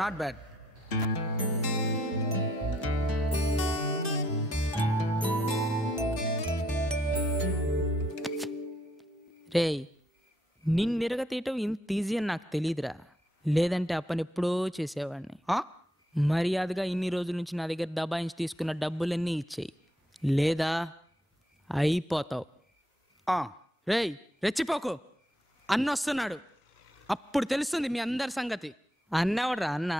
Not bad. రేయ్, నిన్నెరగ తీయటం ఇంత ఈజీ అని నాకు తెలియదురా. లేదంటే ఆ పని ఎప్పుడో చేసేవాడిని. మర్యాదగా ఇన్ని రోజుల నుంచి నా దగ్గర దబాయించి తీసుకున్న డబ్బులన్నీ ఇచ్చేయి, లేదా అయిపోతావు. రేయ్ రెచ్చిపోకు, అన్న వస్తున్నాడు, అప్పుడు తెలుస్తుంది మీ అందరి సంగతి. అన్నవాడ్రా అన్న?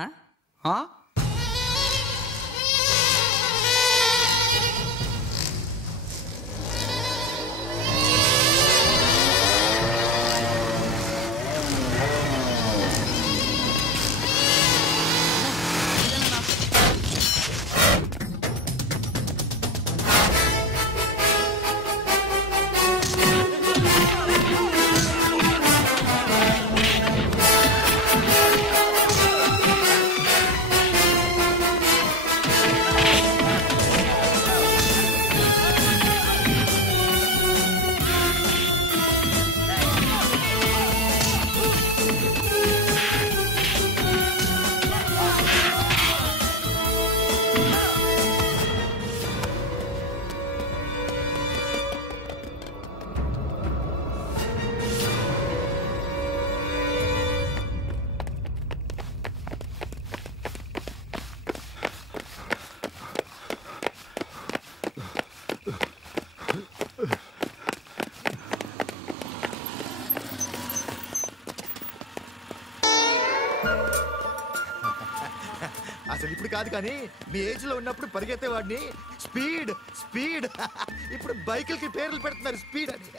అసలు ఇప్పుడు కాదు కానీ మీ ఏజ్ లో ఉన్నప్పుడు పరిగెత్తేవాడిని స్పీడ్ స్పీడ్. ఇప్పుడు బైకులకి పేర్లు పెడుతున్నారు స్పీడ్ అని.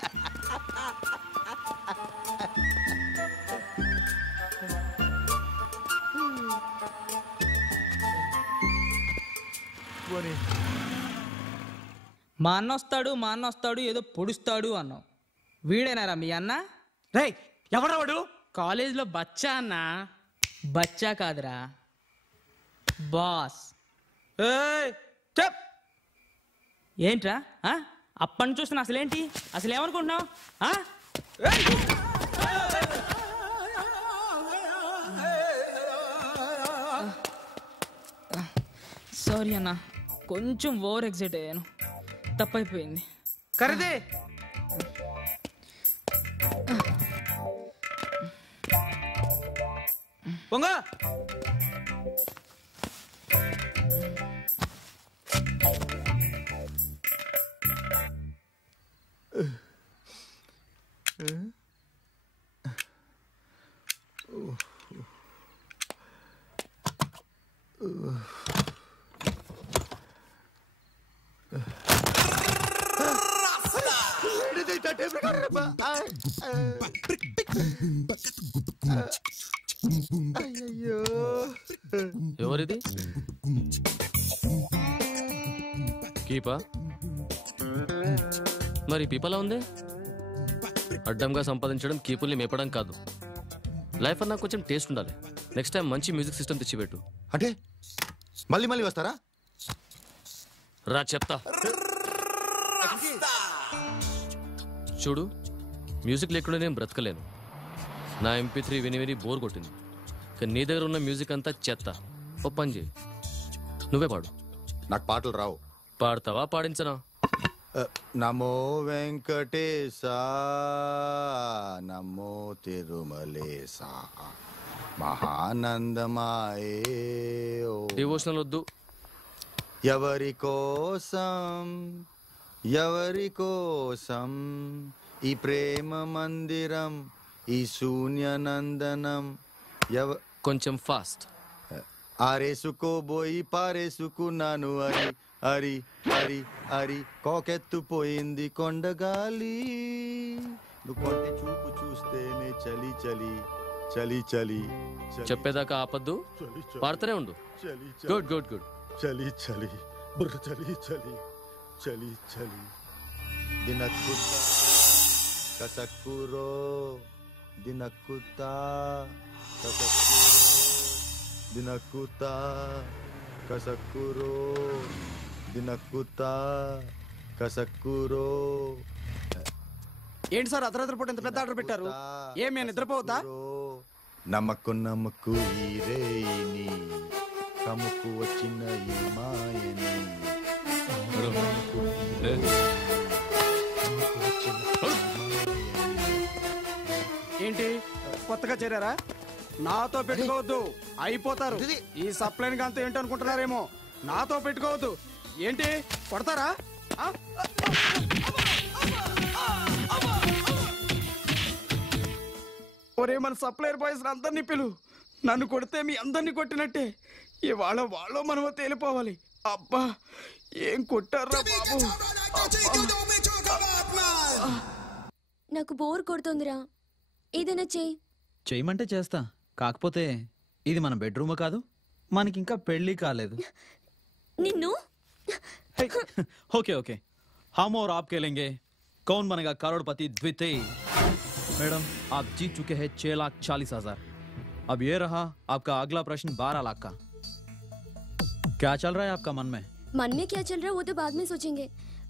మా అన్న వస్తాడు ఏదో పొడుస్తాడు అన్నావు. వీడేనారా మీ అన్న? రేయ్ ఎవడవాడు? కాలేజీలో బచ్చా అన్న. బచ్చా కాదురా, బాస్. చెప్ ఏంట్రా? అప్పటి నుంచి చూస్తున్నా. అసలేంటి? అసలు ఏమనుకుంటున్నావు? సారీ అన్న, కొంచెం ఓవర్ ఎగ్జైట్ అయ్యాను, తప్పైపోయింది. కరెదే పొంగ. ఎవరిది? కీపా? మరి పీపలా ఉంది. అడ్డంగా సంపాదించడం, కీపుల్ని మేపడం కాదు. లైఫ్ అన్నా కొంచెం టేస్ట్ ఉండాలి. నెక్స్ట్ టైం మంచి మ్యూజిక్ సిస్టమ్ తెచ్చిపెట్టు. అంటే మళ్ళీ మళ్ళీ వస్తారా? రా చెప్తా. చూడు, మ్యూజిక్ లేకుండా నేను బ్రతకలేను. నా MP3 విని విని బోర్ కొట్టింది. కానీ నీ దగ్గర ఉన్న మ్యూజిక్ అంతా చెత్త. ఓ పని చేయి, నువ్వే పాడు. నాకు పాటలు రావు. పాడతావా? పాడించనా? నమో వెంకటేశ నమో తిరుమలేశ మహానందమాయే. డివోషనల్ వద్దు. ఎవరి కోసం ఈ ప్రేమ మందిరం, ఈ శూన్యనందనం. కొంచెం ఫాస్ట్. ఆరేసుకోబోయి పారేసుకున్నాను అరి అరి అరి అరి కోకెత్తుపోయింది కొండగాలి. నువ్వు కొంటి చూపు చూస్తేనే చలి చలి చలి చలి. చెప్పేదాకా ఆపద్దు, పాడుతూనే ఉండు. Good good good. చలి చలి బుర్ర చలి చలి చలి చలి. దినక్కుత కసక్కురో దినక్కుత కసక్కురో దినక్కుత కసక్కురో దినక్కుత కసక్కురో. ఏంటి సార్ అర్ధరాత్రి పూట ఎంత పెద్ద ఆర్డర్ పెట్టారు? ఏమి నిద్రపోవద్దా? నమ్మకు నమ్మకు ఈ రేయిని కముకు వచ్చిన ఈ మాయని. ఏంటి కొత్తగా చేరారా? నాతో పెట్టుకోవద్దు, అయిపోతారు. ఈ సప్లైన్ గంత ఏంటి అనుకుంటున్నారేమో. నాతో పెట్టుకోవద్దు. ఏంటి కొడతారా? ఒరే మన సప్లైర్ బాయ్స్ అందరినీ పిలు. నన్ను కొడితే మీ అందరినీ కొట్టినట్టే. ఇవాళ వాళ్ళు మనమో తేలిపోవాలి. అబ్బా ఏం కొట్టారా బాబు. నాకు బోర్ కొడుతుందిరా, ఏదైనా చెయ్యి. చేయమంటే చేస్తా, కాకపోతే ఇది మన బెడ్రూమ్ కాదు, మనకింకా పెళ్లి కాలేదు. నిన్ను ओके ओके हम और आप खेलेंगे कौन बनेगा करोड़पति द्वितीय। मैडम आप जीत चुके हैं 6,40,000। अब ये रहा आपका अगला प्रश्न 12 लाख का। क्या चल रहा है आपका मन में? मन में क्या चल रहा है वो तो बाद में सोचेंगे,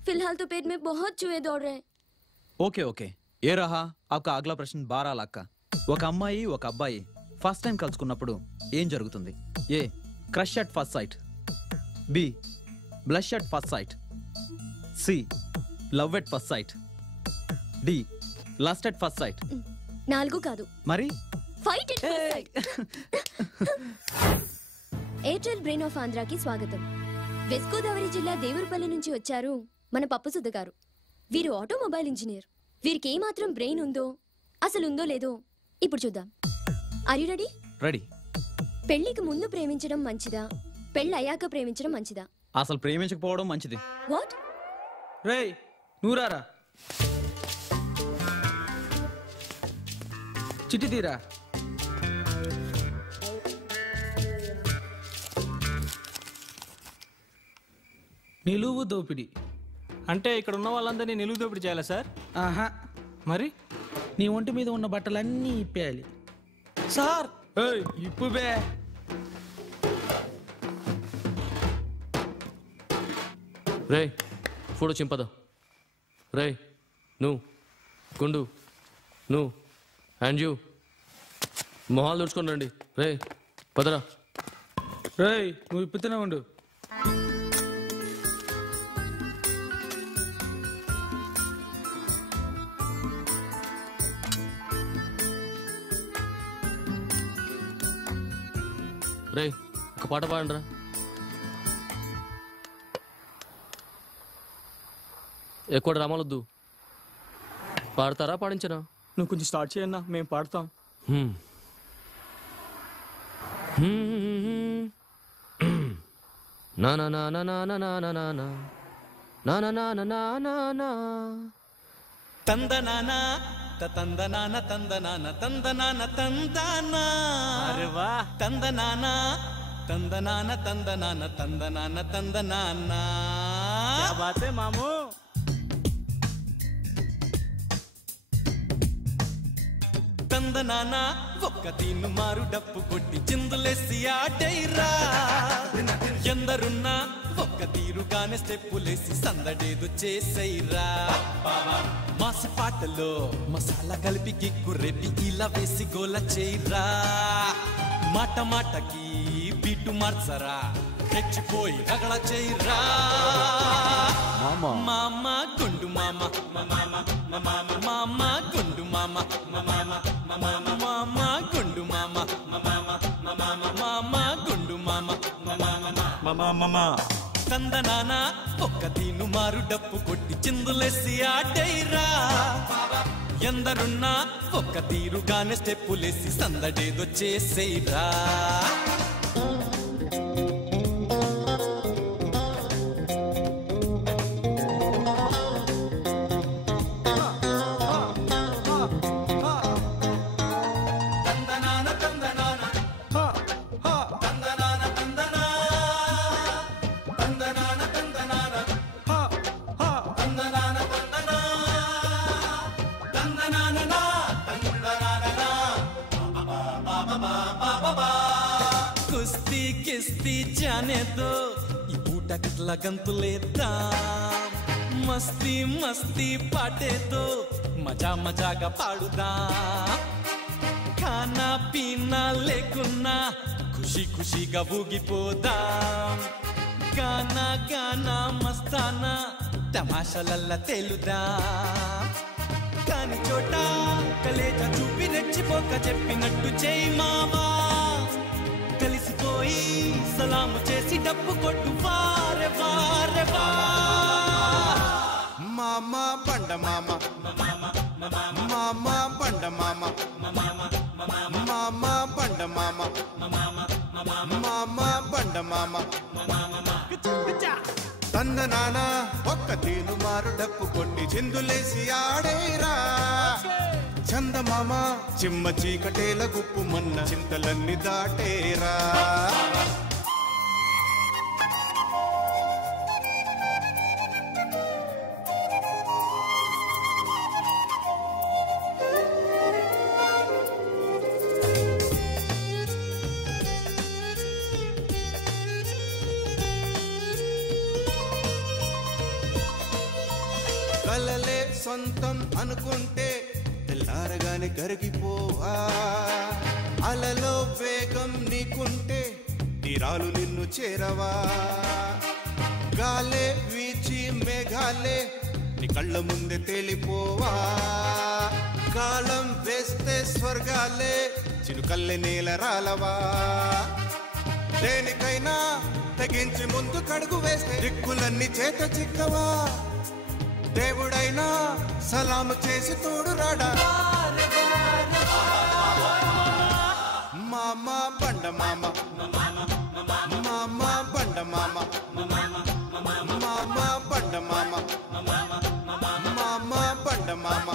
फिलहाल तो पेट में बहुत चूहे दौड़ रहे हैं। ఓకే ఓకే ఏ రహా आपका अगला प्रश्न 12 लाख का। ఒక అమ్మాయి ఒక అబ్బాయి ఫస్ట్ టైం కలుసుకున్నప్పుడు ఏం జరుగుతుంది? A crush at first sight, B blush at first sight, C love at first sight, D lust at first sight. 4 కాదు మరి fight at first sight. Airtel brain of ఆంధ్రాకి స్వాగతం. వెస్ట్ గోదావరి జిల్లా దేవరపల్లి నుంచి వచ్చారు మన పప్పు సుధ గారు. వీరు ఆటోమొబైల్ ఇంజనీర్. వీరికి ఏమాత్రం బ్రెయిన్ ఉందో అసలు ఉందో లేదో ఇప్పుడు చూద్దాం. Are you ready? రెడీ. పెళ్లికి ముందు ప్రేమించడం మంచిదా, పెళ్లి అయ్యాక ప్రేమించడం మంచిదా? అసలు ప్రేమించకపోవడం మంచిది. వాట్? రేయ్ నూరారా చిట్టి తీరా. నిలువు దోపిడి అంటే ఇక్కడ ఉన్న వాళ్ళందరినీ నిలువు దోపిడీ చేయాలా సార్? ఆహా, మరి నీ ఒంటి మీద ఉన్న బట్టలన్నీ ఇప్పేయాలి సార్. ఇప్పు బే. రే ఫోటో చింపద. రే నువ్వు గుండు, నువ్వు అండ్ యూ మొహాలు తుడుచుకొని రండి. రే పదరా. రేయ్ నువ్వు ఇప్పుతూనే ఉండు. రే ఒక పాట పాడండిరా. ఎక్కువ డ్రామాలొద్దు. పాడతారా పాడించరా? నువ్వు కొంచెం స్టార్ట్ చేయన్నా, మేము పాడతాం. నా నా నా నా నా నా నా నా నా నా నా నా నా నా నా తందనానా తందనాన తందనాన తందనాన తందనా. అరే వా. తందనానా తందనాన తందనాన తందనాన తందనానా. క్యా బాత్ హై మామూ. తందనానా ఒక్క దీన్ని మారు డప్పు కొట్టి చిందులేసి ఆడైరా. ఎందరున్నా ఒక్క తీరుగానే స్టెప్పులేసి సందడేదు చేసైరా. మాసి పాటలో మసాలా కలిపి గిక్కు రేపి ఇలా వేసి గోల చేయరా. మాట మాటకి బీటు మార్చరా, రెచ్చిపోయి రగడ చేయరా. మామ గుండు మామ మామ గుండు మామ మామ గుండు మామ మామ గుండు మామ. తందనానా ఒక్క దీను మారు డప్పు కొట్టి చిందులేసి ఆడైరా. ఎందరున్నా ఒక్క తీరుగానే స్టెప్పులేసి సందడేదో చేసేరా. కుస్తీ కిస్తీ జానే దో ఈ పూట గిట్ల గంతులేద్దా. మస్తీ మస్తీ పాటేతో మజా మజాగా పాడుదా. ఖానా పీనా లేకున్నా ఖుషి ఖుషిగా ఊగిపోదా. గానా గానా మస్తానా తమాషాలల్లా తేలుదా. కాని చోట కలేజా చూపి రెచ్చిపోదా. అక్క చెప్పినట్టు చేయి మావా కలిసిపోయి సలాము చేసి డప్పు కొట్టు వారే వారే వా మామ బండ మామ మామ బండ మామ మామ బండ మామ మామ బండ మామ తన్న నాన్న ఒక్క తీను మారు డప్పు కొట్టి చిందులేసి ఆడేరా చందమామ చిమ్మ చీకటేల గుప్పు మన్న చింతలన్నీ దాటేరా కలలే సొంతం అనుకుంటే తెల్లారగానే కరిగిపోవా అలలో వేగం నీకుంటే తీరాలు నిన్ను చేరవా గాలే వీచి మేఘాలే నీ కళ్ళ ముందే తేలిపోవా కాలం వేస్తే స్వర్గాలే చినుకల్లె నేల రాలవా దేనికైనా తెగించి ముందు కడుగు వేస్తే దిక్కులన్నీ చేత చిక్కవా దేవుడైనా సలాము చేసి తోడు రాడా మామ బండ మామ మామ బండ మామ మామ బండ మామ మామ బండ మామ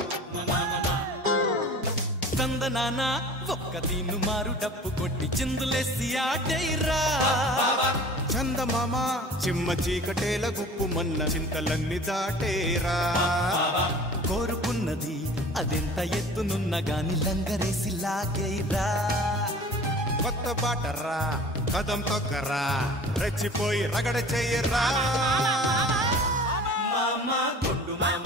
తందనానా ఒక్క దీను మారు డప్పు కొట్టి చిందులేసి ఆడైరా చందమామ చిమ్మ చీకటేల గుప్పు మన్న చింతలన్నీ దాటేరా కోరుకున్నది అదెంత ఎత్తునున్న గాని లంగరేసి లాగేరా కొత్త బాటరా కదం తొక్కరా రెచ్చిపోయి రగడ చెయ్యరా మామ గుండు మామ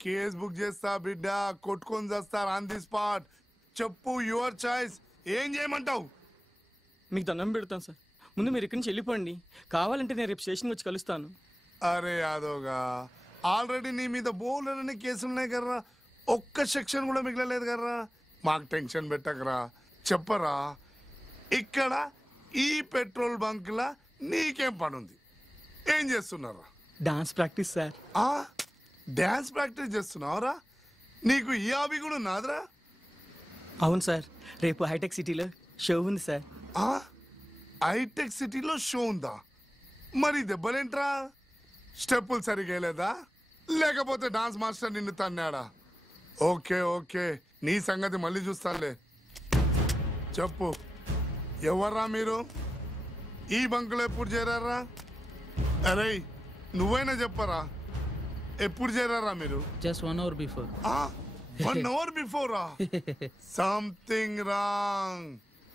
కేస్ బుక్ చేస్తా బిడ్డ కొట్టుకొని చేస్తారు ఆన్ ది స్పాట్ చెప్పు యువర్ చాయిస్ ఏం చేయమంటావు మీకు దండం పెడతాను సార్ ముందు మీరు ఇక్కడి నుంచి వెళ్ళిపోండి కావాలంటే నేను రేపు స్టేషన్కి వచ్చి కలుస్తాను అరే యాదవ్గా ఆల్రెడీ నీ మీద బోలెడని కేసులు ఉన్నాయి కర్రా ఒక్క సెక్షన్ కూడా మిగలలేదు కర్రా మాకు టెన్షన్ పెట్టకరా చెప్పరా ఇక్కడ ఈ పెట్రోల్ బంక్ లా నీకేం పని ఉంది ఏం చేస్తున్నారా dance practice sir dance practice చేస్తున్నావురా నీకు ఈ హాబీ కూడా ఉన్నాదిరా అవును సార్ రేపు హైటెక్ సిటీలో షో ఉంది సార్ హైటెక్ సిటీలో షో ఉందా మరి దెబ్బలేంట్రా స్టెప్పులు సరిగా లేదా లేకపోతే డాన్స్ మాస్టర్ నిన్ను తన్నాడా ఓకే ఓకే నీ సంగతి మళ్ళీ చూస్తానులే చెప్పు ఎవర్రా మీరు ఈ బంకులో ఎప్పుడు చేరారా అరే నువ్వైనా చెప్పరా ఎప్పుడు చేరారా మీరు జస్ట్ 1 hour బిఫోర్ 1 hour బిఫోరా సంథింగ్ రాంగ్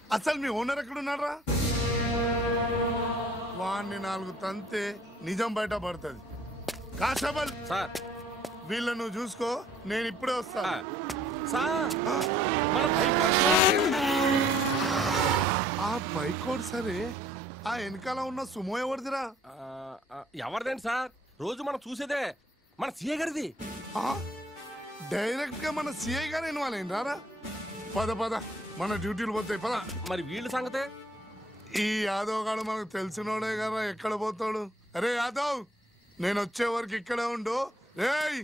అసలు మీ ఓనర్ ఎక్కడున్నారా వాడిని 4 తంతే నిజం బయట పడుతుంది కానిస్టేబుల్ సార్ వీళ్ళను చూసుకో నేను ఇప్పుడే వస్తా ఆ బైకోడ్ సరే ఆ వెనకాల ఉన్న సుమో ఎవరిదిరా ఎవరిదేంటి సార్ రోజు మనం చూసేదే మన సీఏ గారిది డైరెక్ట్ గా మన సీఐ గారు ఇన్వాల్వ్ అయిన రారా పద పద మన డ్యూటీలు పోతాయి పద మరి వీళ్ళ సంగతే ఈ యాదవ్ గాడు మనకు తెలిసినోడే కదా, ఎక్కడ పోతాడు? అరే యాదవ్, నేను వచ్చే వరకు ఇక్కడే ఉండు. రేయ్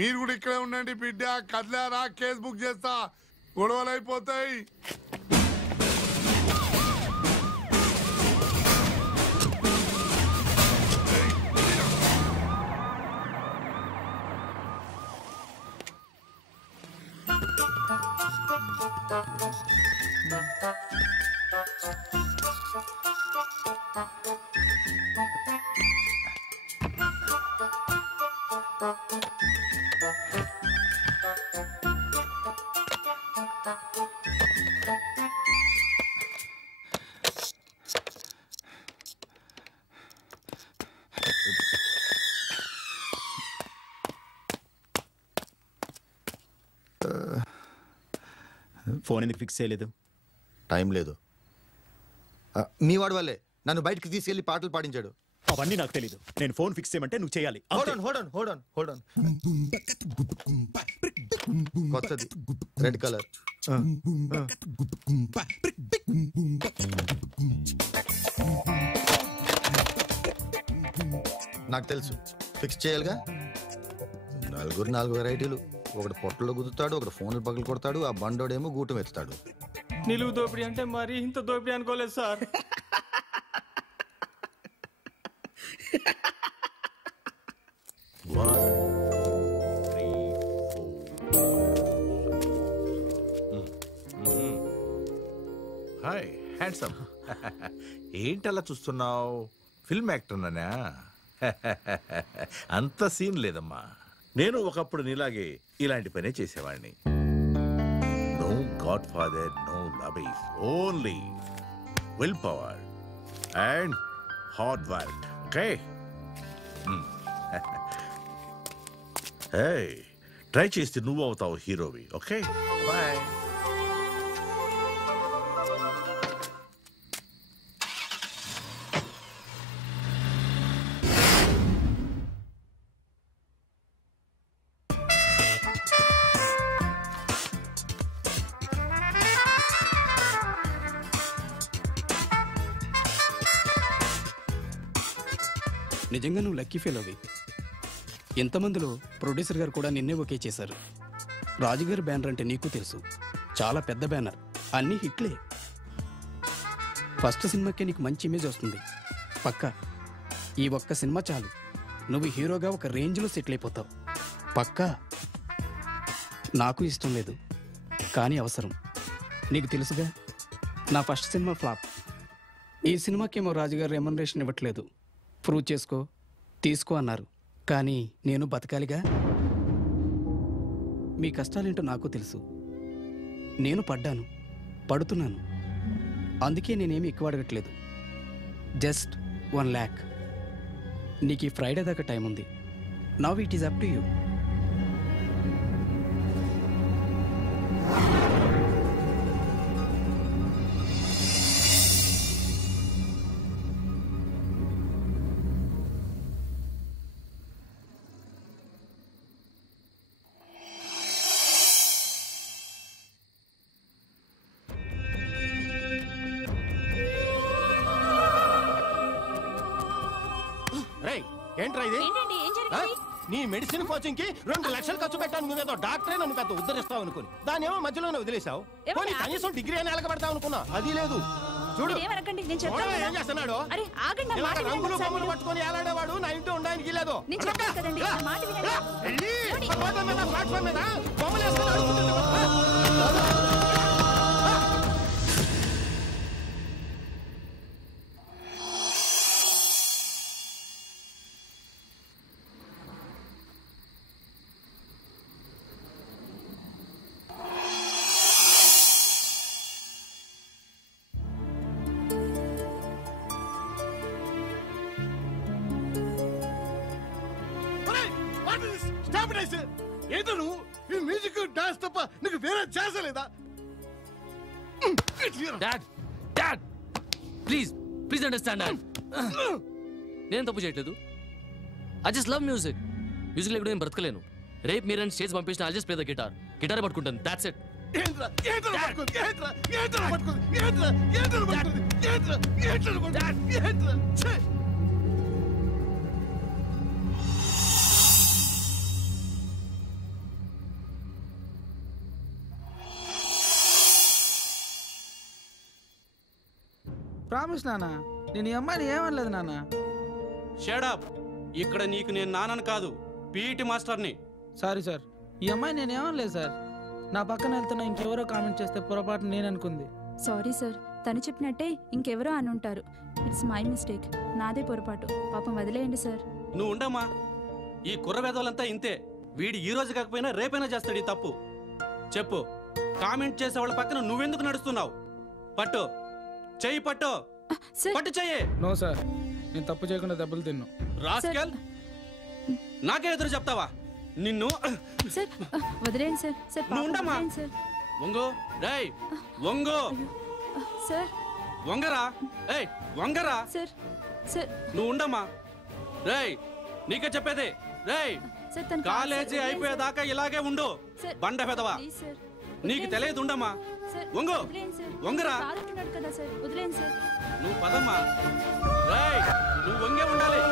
మీరు కూడా ఇక్కడే ఉండండి బిడ్డ. కదలారా, కేసు బుక్ చేస్తా, గొడవలు అయిపోతాయి. ఫోన్ ఎందుకు ఫిక్స్ చేయలేదు? టైం లేదు. మీ వాడి వల్లే నన్ను బయటకు తీసుకెళ్లి పాటలు పాడించాడు. అవన్నీ నాకు తెలీదు. నేను ఫోన్ ఫిక్స్ చేయమంటే నువ్వు చేయాలి. కొత్తది, రెడ్ కలర్. నాకు తెలుసు, ఫిక్స్ చేయాలిగా. నాలుగు వెరైటీలు. ఒకటి పొట్టలో గుద్దుతాడు, ఒకటి ఫోన్లు పగలు కొడతాడు, ఆ బండోడేమో గూటం ఎత్తుతాడు. నిలువు దోపిడీ అంటే మరి ఇంత దోపిడీ అనుకోలేదు సార్. Hi handsome. ఏంటలా చూస్తున్నావు? ఫిల్మ్ యాక్టర్నా? అంత సీన్ లేదమ్మా. నేను ఒకప్పుడు నీలాగే ఇలాంటి పనే చేసేవాడిని. No god father, no lobbies, only will power and hard work. Okay, try చేస్తే నువ్వు అవుతావు హీరోవి. Okay, bye. నిజంగా నువ్వు లక్కీ ఫెయిల్ అవి. ఎంతమందిలో ప్రొడ్యూసర్ గారు కూడా నిన్నే ఓకే చేశారు. రాజుగారి బ్యానర్ అంటే నీకు తెలుసు, చాలా పెద్ద బ్యానర్, అన్నీ హిట్లే. ఫస్ట్ సినిమాకే నీకు మంచి ఇమేజ్ వస్తుంది పక్కా. ఈ ఒక్క సినిమా చాలు, నువ్వు హీరోగా ఒక రేంజ్లో సెటిల్ అయిపోతావు పక్కా. నాకు ఇష్టం లేదు, కానీ అవసరం. నీకు తెలుసుగా, నా ఫస్ట్ సినిమా ఫ్లాప్. ఈ సినిమాకేమో రాజుగారు రెమ్యునరేషన్ ఇవ్వట్లేదు, ప్రూవ్ చేసుకో తీసుకో అన్నారు. కానీ నేను బతకాలిగా. మీ కష్టాలేంటో నాకు తెలుసు, నేను పడ్డాను, పడుతున్నాను. అందుకే నేనేమి ఎక్కువ అడగట్లేదు, జస్ట్ 1 lakh. నీకు ఈ ఫ్రైడే దాకా టైం ఉంది. Now it is up to you. ఏంట్రా ఇది? నీ మెడిసిన్ కోచింగ్ కి 2 లక్షలు ఖర్చు పెట్టాను. నువ్వేదో డాక్టరే నన్ను పెద్ద ఉద్ధరిస్తావు అనుకుని దాని ఏమో మధ్యలోనే వదిలేసావు. పోనీ కనీసం డిగ్రీ అని ఎలగబడతావు అనుకున్నా, అది లేదు. చూడు ఏం చేస్తున్నాడు. రంగులు బొమ్మలు పట్టుకొని ఏలాడేవాడు నా ఇంట్లో ఉండడానికి లేదు. ప్లాట్ఫామ్ మీద బొమ్మలు వేస్తున్నాడు. ఏదో నువ్వు ఈ మ్యూజిక్ డాన్స్ తప్ప నీకు వేరే చేసలేదా? Dad dad please please understand dad. నేను తప్పు చేయట్లేదు. I just love music. Music లేకుండా నేను బ్రతకలేను. రేపు మీరు స్టేజ్ పంపించిన I just play the guitar. గిటారే పట్టుకుంటాను. That's it. ప్రామిస్ నాన్న, నేను ఈ అమ్మాయిని ఏమనలేదు నాన్న. షడప్. ఇక్కడ నీకు నేను నాన్నను కాదు, పీఈటీ మాస్టర్ని. సారీ సార్, ఈ అమ్మాయి నేను ఏమనలేదు సార్. నా పక్కన వెళ్తున్నా ఇంకెవరో కామెంట్ చేస్తే పొరపాటు నేను అనుకుంది. సారీ సార్, తను చెప్పినట్టే ఇంకెవరో అని ఉంటారు. ఇట్స్ మై మిస్టేక్, నాదే పొరపాటు. పాపం వదిలేయండి సార్. నువ్వు ఉండమ్మా. ఈ కుర్ర వేదవాళ్ళంతా ఇంతే. వీడు ఈ రోజు కాకపోయినా రేపైనా చేస్తాడు ఈ తప్పు. చెప్పు, కామెంట్ చేసే వాళ్ళ పక్కన నువ్వెందుకు నడుస్తున్నావు? పట్టు చెయ్యి, పట్టు పట్టు చెయ్యి. నో సార్, నేను తప్పు చేయకుండా దెబ్బలు తిన్ను. రాస్కెల్, నాకే ఎదురు చెప్తావా? నిన్ను సార్ వదిలేయండి సార్. సార్ నువ్వు ఉండమ్మా. సార్ వంగు, రేయ్ వంగు. సార్ వంగరా, ఏయ్ వంగరా. సార్ సార్ నువ్వు ఉండమ్మా. రేయ్ నీకే చెప్పేది. రేయ్ సార్ తను కాలేజీ అయిపోయేదాకా ఇలాగే ఉండు. బండ పెదవా, నీకు తెలియదు. ఉండమ్మా. వంగు, వంగరా. కదా సార్, వదిలేయండి సార్. నువ్వు పదమ్మా. రేయ్ నువ్వు వంగే ఉండాలి.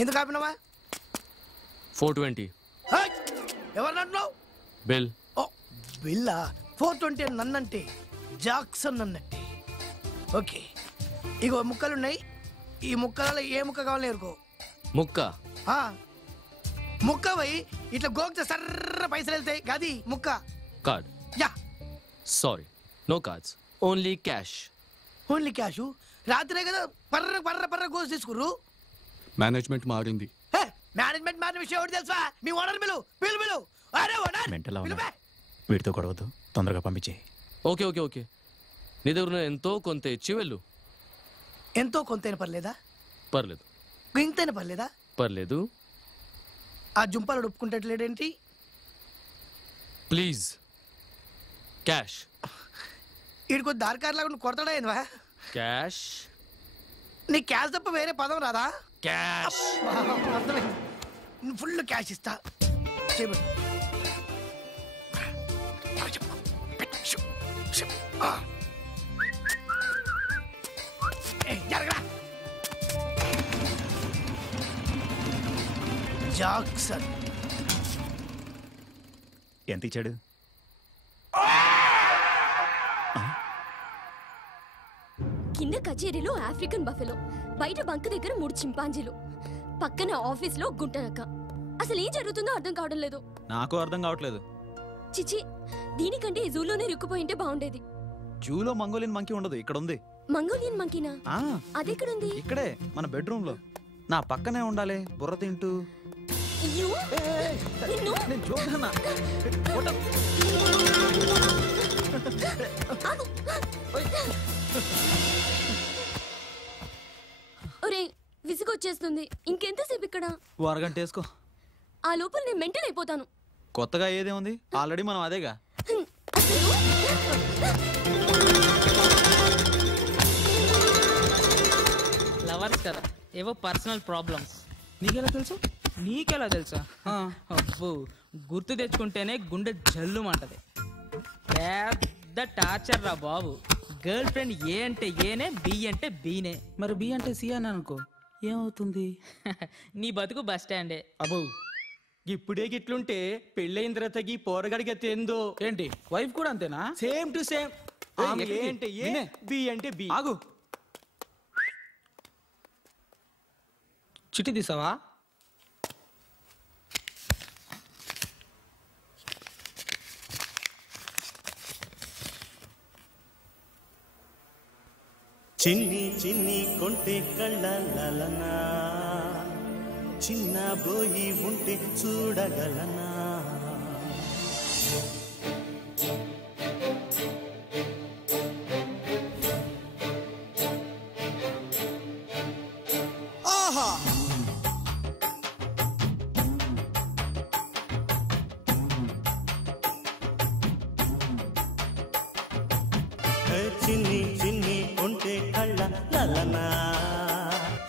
ఎందుకు ఆపినావా? 420 ఎవరు అంటున్నావు? బిల్. ఓ బిల్లా? 420 అని నన్నంటే జాక్సన్ అన్నట్టే. ఓకే, ఇగో ముక్కలున్నాయి. ఈ ముక్కలలో ఏ ముక్క కావాలో ఎరుకో. ముక్క ముక్క పోయి ఇట్లా గోక్తే సర్ర పైసలు వెళ్తాయి. గది ముక్క. Card. Yeah. Sorry, no cards, only cash. Only cash? రాత్రే కదా పర్ర పర్ర పర్ర కోసి తీసుకుర్రు. మేనేజ్మెంట్ మారింది. మేనేజ్మెంట్ మారిన విషయం ఎవరు తెలుసా? మీ ఓనర్ బిలు బిలు బిలు. అరే ఓనర్, మెంటల్ అవునా? వీటితో గొడవద్దు, తొందరగా పంపించే. ఓకే ఓకే ఓకే, నీ దగ్గర ఎంతో కొంత ఇచ్చి వెళ్ళు. ఎంతో కొంతైనా పర్లేదా? పర్లేదు. ఇంతైనా పర్లేదా? పర్లేదు. ఆ జుంపాలు ఒప్పుకుంటట్లేడేంటి? Please cash. ఈడికో దారికారు లాగా కొడతాడా ఏంవా? క్యాష్. నీ క్యాష్ తప్ప వేరే పదం రాదా? క్యాష్. అర్థమైంది, ఫుల్ క్యాష్ ఇస్తా. చేయబడి జాక్సన్ ఎంత ఇచ్చాడు? కింద కచేరీలో ఆఫ్రికన్ బఫెలో, బయట బంక్ దగ్గర 3 చింపాంజీలు, పక్కన ఆఫీస్లో గుంటనక్క. అసలు ఏం జరుగుతుందో అర్థం కావడం లేదు. నాకు అర్థం కావట్లేదు. చిచి, దీనికంటే జూలోనే ఇరుక్కుపోయింటే బాగుండేది. జూలో మంగోలియన్ మంకీ ఉండదు, ఇక్కడ ఉంది. మంగోలియన్ మంకీనా? అదెక్కడుంది? ఇక్కడే మన బెడ్రూమ్ లో. నా పక్కనే ఉండాలి, బుర్ర తింటూ. నేను చూడన్నా. ఒరే విసుగొచ్చేస్తుంది, ఇంకెంతసేపు ఇక్కడ? ఓ అరగంట వేసుకో. ఆ లోపల నేను మెంటల్ అయిపోతాను. కొత్తగా ఏదేముంది, ఆల్రెడీ మనం అదేగా. లవర్స్ కదా, ఏవో పర్సనల్ ప్రాబ్లమ్స్. నీకెలా తెలుసు? నీకెలా తెలుసా? అబ్బో, గుర్తు తెచ్చుకుంటేనే గుండె జల్లుమంటది. పెద్ద టార్చర్ రా బాబు. గర్ల్ ఫ్రెండ్ ఏ అంటే ఏనే, బి అంటే బీనే. మరి బి అంటే సి అని అనుకో, ఏమవుతుంది? నీ బతుకు బస్ స్టాండే. అబ్బో, ఇప్పుడే గిట్లుంటే పెళ్ళైన తర్వాత ఈ పోరగడికి ఏందో. ఏంటి వైఫ్ కూడా అంతేనా? Same to same. ఏ అంటే ఏ, బి అంటే బి. ఆగు, చిట్టి తీసావా? చిన్ని చిన్ని కొంటే కళ్ళలనా, చిన్న బోయి ఉంటే చూడగలనా. ఆహా, చిన్ని చిన్ని కొంటే కళ్ళ లలనా,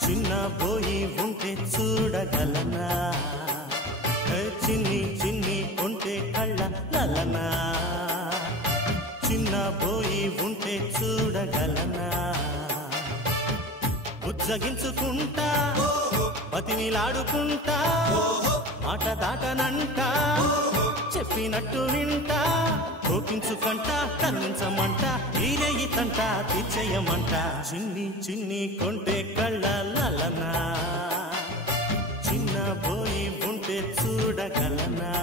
చిన్న బోయి ఉంటే చూడగలనా. చిన్ని చిన్ని కొంటే కళ్ళ లలనా, చిన్న బోయి ఉంటే చూడగలనా. ఉజ్జగించుకుంటా బతిమిలాడుకుంటా, మాట దాటనంట చెప్పినట్టు వింటా. కోపించుకంట కన్నించమంట, ఈరేయి తంట తీర్చేయమంట. చిన్ని చిన్ని కొంటే కళ్ళ లలనా, చిన్న బోయి ఉంటే చూడగలనా.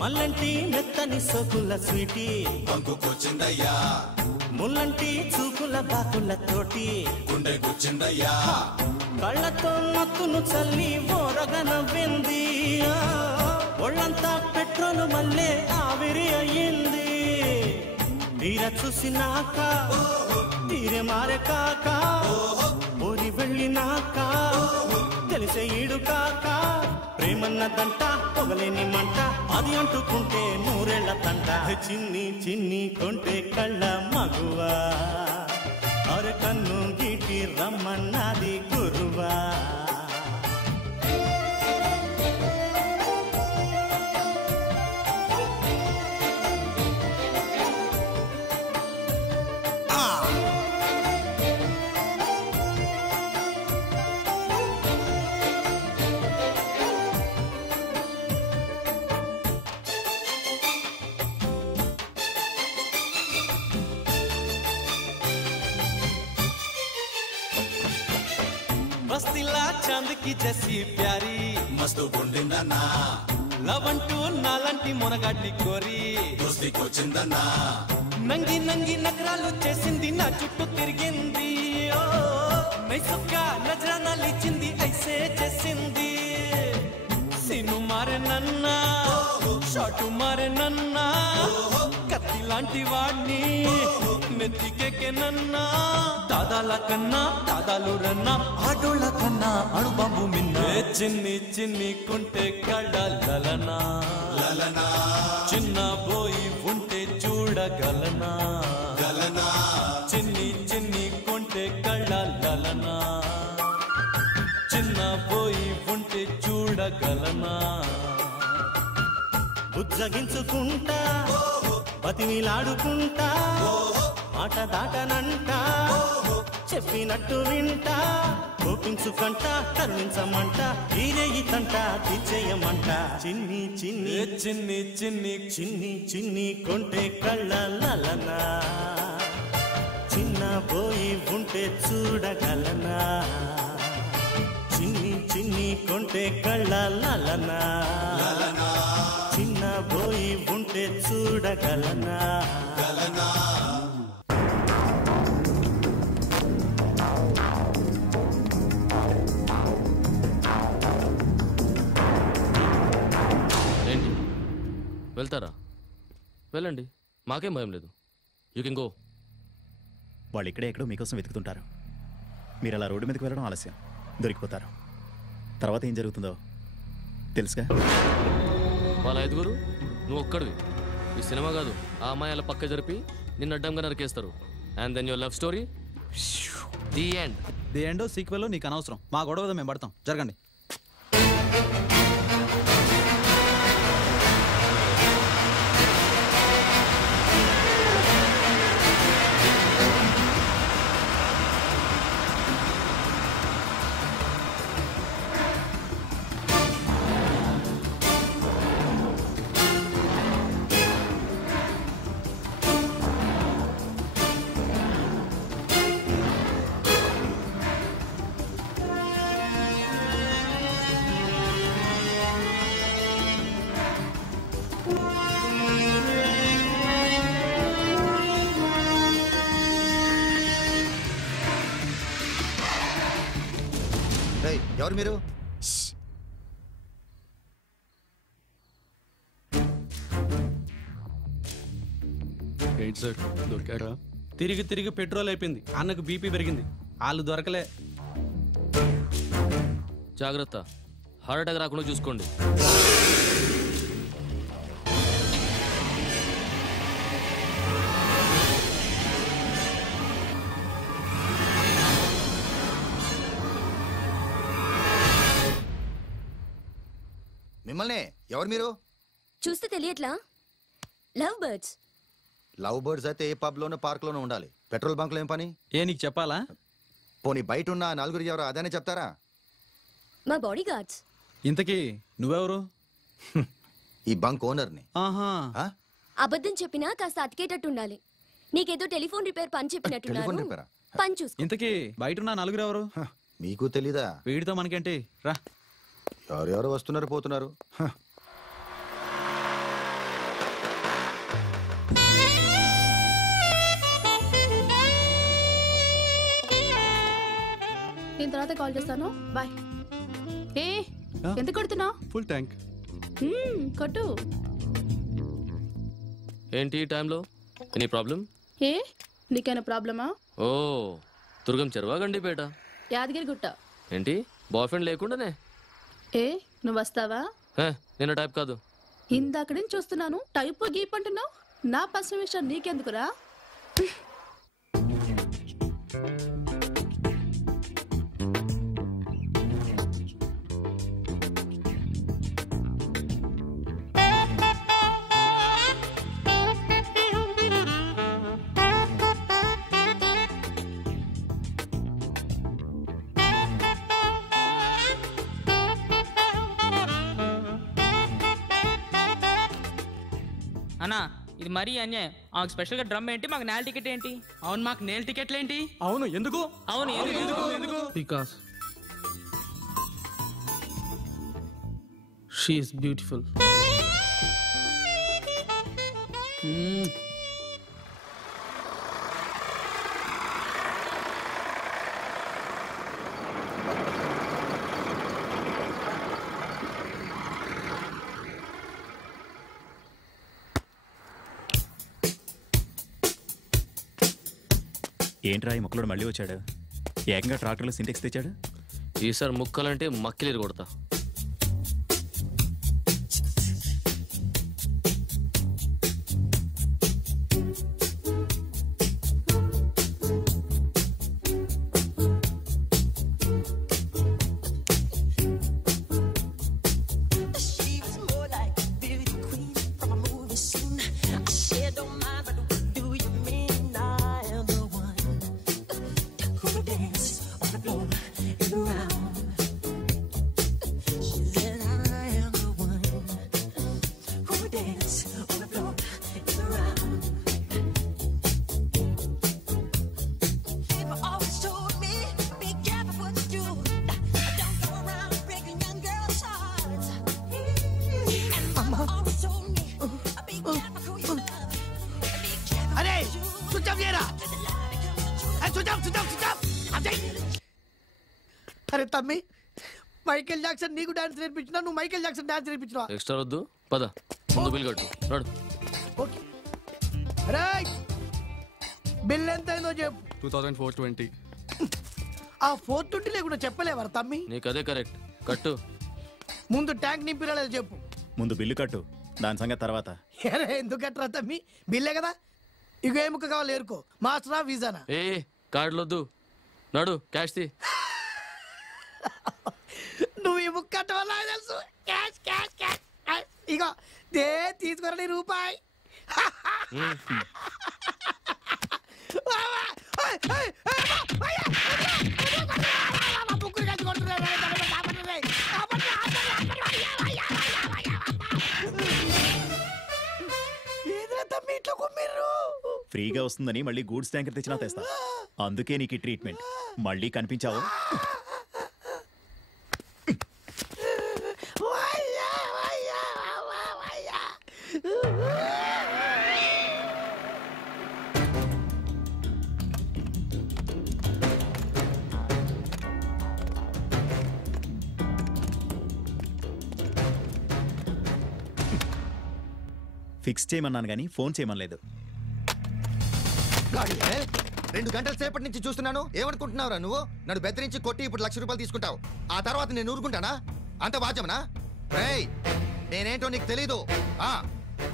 మల్లంటి మెత్తని సోకుల స్వీటీ బంకుకొచ్చిందయ్యా, ముల్లంటి చూపుల బాకుల తోటి గుండె గుచ్చిందయ్యా. కళ్ళతో మత్తును చల్లి ఓరగ నవ్వింది, ఒళ్ళంతా పెట్రోలు మళ్ళీ ఆవిరి అయ్యింది. తీర చూసినాక తీరే మారే కాక, ఊరి వెళ్ళినాక తెలిసే ఈడు కాక. ప్రేమన్నదంట పొగలేని మంట, అది అంటుకుంటే నూరేళ్ల తంట. చిన్ని చిన్ని కొంటే కళ్ళ మగువా, అరే కన్ను గీటి రమ్మన్నది గురువా. బస్తీలా చాంద్ కి జసి ప్యారీ మస్తు గుండిందన్నా. లవంటూ నాలంటి మునగాడ్ని కోరి దోస్తికొచ్చిందన్నా. నంగి నంగి నగరాలు చేసింది, నా చుట్టూ తిరిగింది. నైసుక్క నజరానాలు ఇచ్చింది, ఐసే చేసింది. సీను మారే నన్నా, షాటు మారే నన్నా. కత్తి లాంటి వాడిని నెత్తికెక్కే నన్నా. దాదాల కన్నా దాదాలు రన్నా, ఆడోళ్ళ కన్నా అణుబాంబు మిన్న. చిన్ని చిన్ని కుంటే కళ్ళ లలనా లలనా, చిన్న బోయి ఉంటే చూడగలనా గలనా. చిన్ని చిన్ని కొంటే కళ్ళ లలనా, చిన్న బోయి ఉంటే చూడగలనా. ఉజ్జగించుకుంటా బతిమిలాడుకుంటా, మాట దాటనంట చెప్పినట్టు వింటా. కోపించుకంట కరుణించమంట, ఈరేయి తంట తీర్చేయమంట. చిన్ని చిన్ని చిన్ని చిన్ని చిన్ని చిన్ని కొంటే కళ్ళ లలనా, చిన్న బోయి ఉంటే చూడగలనా. చిన్ని చిన్ని కొంటే కళ్ళ లలనా. చిన్న పోయి ఉంటే చూడగలనా ఏంటి వెళ్తారా? వెళ్ళండి, మాకేం భయం లేదు. You can go. వాళ్ళు ఇక్కడే ఎక్కడో మీకోసం వెతుకుతుంటారు. మీరు అలా రోడ్డు మీదకి వెళ్ళడం ఆలస్యం, దొరికిపోతారు. తర్వాత ఏం జరుగుతుందో తెలుసుగా. వాళ్ళ ఐదుగురు, నువ్వు ఒక్కడివి. ఈ సినిమా కాదు, ఆ అమ్మాయి అలా పక్క జరిపి నిన్ను అడ్డంగా నరికేస్తారు. And then your love story the end. The end sequel నీకు అనవసరం. మా గొడవ మేము పడతాం. జరగండి. ఎవరు మీరు? ఏంటి సార్ దొరికారా? తిరిగి తిరిగి పెట్రోల్ అయిపోయింది. అన్నకు బీపీ పెరిగింది. వాళ్ళు దొరకలే. జాగ్రత్త, హార్ట్ అటాక్ రాకుండా చూసుకోండి. మిమ్మల్ని ఎవరు మీరు? చూస్తే తెలియట్లా? Love birds. లవ్ బర్డ్స్ అయితే ఏ పబ్ లోనో పార్క్ లోనో ఉండాలి. పెట్రోల్ బంక్ లో ఏం పని? ఏ నీకు చెప్పాలా? పోనీ బయట ఉన్న నలుగురు ఎవరు అదేనే చెప్తారా? మా బాడీ గార్డ్స్. ఇంతకీ నువ్వెవరు? ఈ బంక్ ఓనర్ని. ఆహా. అబద్ధం చెప్పినా కాస్త అతికేటట్టు ఉండాలి. నీకేదో టెలిఫోన్ రిపేర్ పని టెలిఫోన్ చెప్పినట్టు రిపేరా? పని చూసుకో. ఇంతకీ బయట ఉన్న నలుగురు ఎవరు? మీకు తెలీదా? వీడితో మనకేంటి రా. ఎవరెవరు వస్తున్నారు పోతున్నారు. నేను తర్వాత కాల్ చేస్తాను. బాయ్. ఏ ఎంత కొడుతున్నావు? Full tank. కొట్టు. ఏంటి ఈ టైంలో? Any problem? ఏ నీకైనా ప్రాబ్లమా? ఓ, దుర్గం చెరువా గండిపేట? యాదగిరి గుట్ట. ఏంటి బాయ్ ఫ్రెండ్ లేకుండానే? ఏ నువ్వు వస్తావా? నేను టైప్ కాదు. ఇందాక నుంచి చూస్తున్నాను. టైప్ గీప్ అంటున్నావు. నా పర్సనల్ విషయం నీకెందుకురా? అన్నా ఇది మరీ అన్యాయం. మాకు స్పెషల్గా డ్రమ్ ఏంటి, మాకు నేల్ టికెట్ ఏంటి? అవును, మాకు నేల్ టికెట్లు ఏంటి? అవును, ఎందుకు? అవును ఎందుకు? Because she is beautiful. ఏంట్రా ఈ ముక్కలోడు మళ్ళీ వచ్చాడు? ఏకంగా ట్రాక్టర్లో సింటెక్స్ తెచ్చాడు. ఈసారి ముక్కలంటే మక్కిలేరు కొడతా. Mama. అరే తమ్మి, మైకేల్ జాక్సన్ నీకు డాన్స్ నేర్పించినా, నువ్వు మైకేల్ జాక్సన్ డాన్స్ నేర్పించినా? ఎక్స్ట్రా వద్దు, పద ముందు బిల్ కట్టు. నడు. ఓకే రైట్, బిల్ ఎంత అయిందో చెప్పు. 2420. ఆ 420 లేకుండా చెప్పలేవారు తమ్మి? నీకు అదే కరెక్ట్, కట్టు. ముందు ట్యాంక్ నింపిరాలేదు చెప్పు. ముందు బిల్లు కట్టు, దాని సంగతి తర్వాత. ఎందుకు కట్టరా తమ్మి, బిల్లే కదా. ఇక ఏ ముక్క కావాలి ఏరుకో, మాస్టరా వీజానా? ఏ కార్డులు వద్దు, నడు క్యాష్ తీ. నువ్వు ఈ ముక్క కట్టవల్ల తెలుసు. Cash cash cash. ఇక దే తీసుకోరని రూపాయి. ఫ్రీగా వస్తుందని మళ్ళీ గూడ్స్ ట్యాంకర్ తెచ్చినా తెస్తా. అందుకే నీకు ఈ ట్రీట్మెంట్. మళ్ళీ కనిపించావు. ఫిక్స్ చేయమన్నాను కానీ ఫోన్ చేయమనలేదు. 2 గంటల సేపటి నుంచి చూస్తున్నాను. ఏమనుకుంటున్నావురా నువ్వు? నన్ను బెదిరించి కొట్టి ఇప్పుడు ₹1,00,000 తీసుకుంటావు. ఆ తర్వాత నేను ఊరుకుంటానా? అంత వాద్యమనా? నేనేంటో నీకు తెలీదు.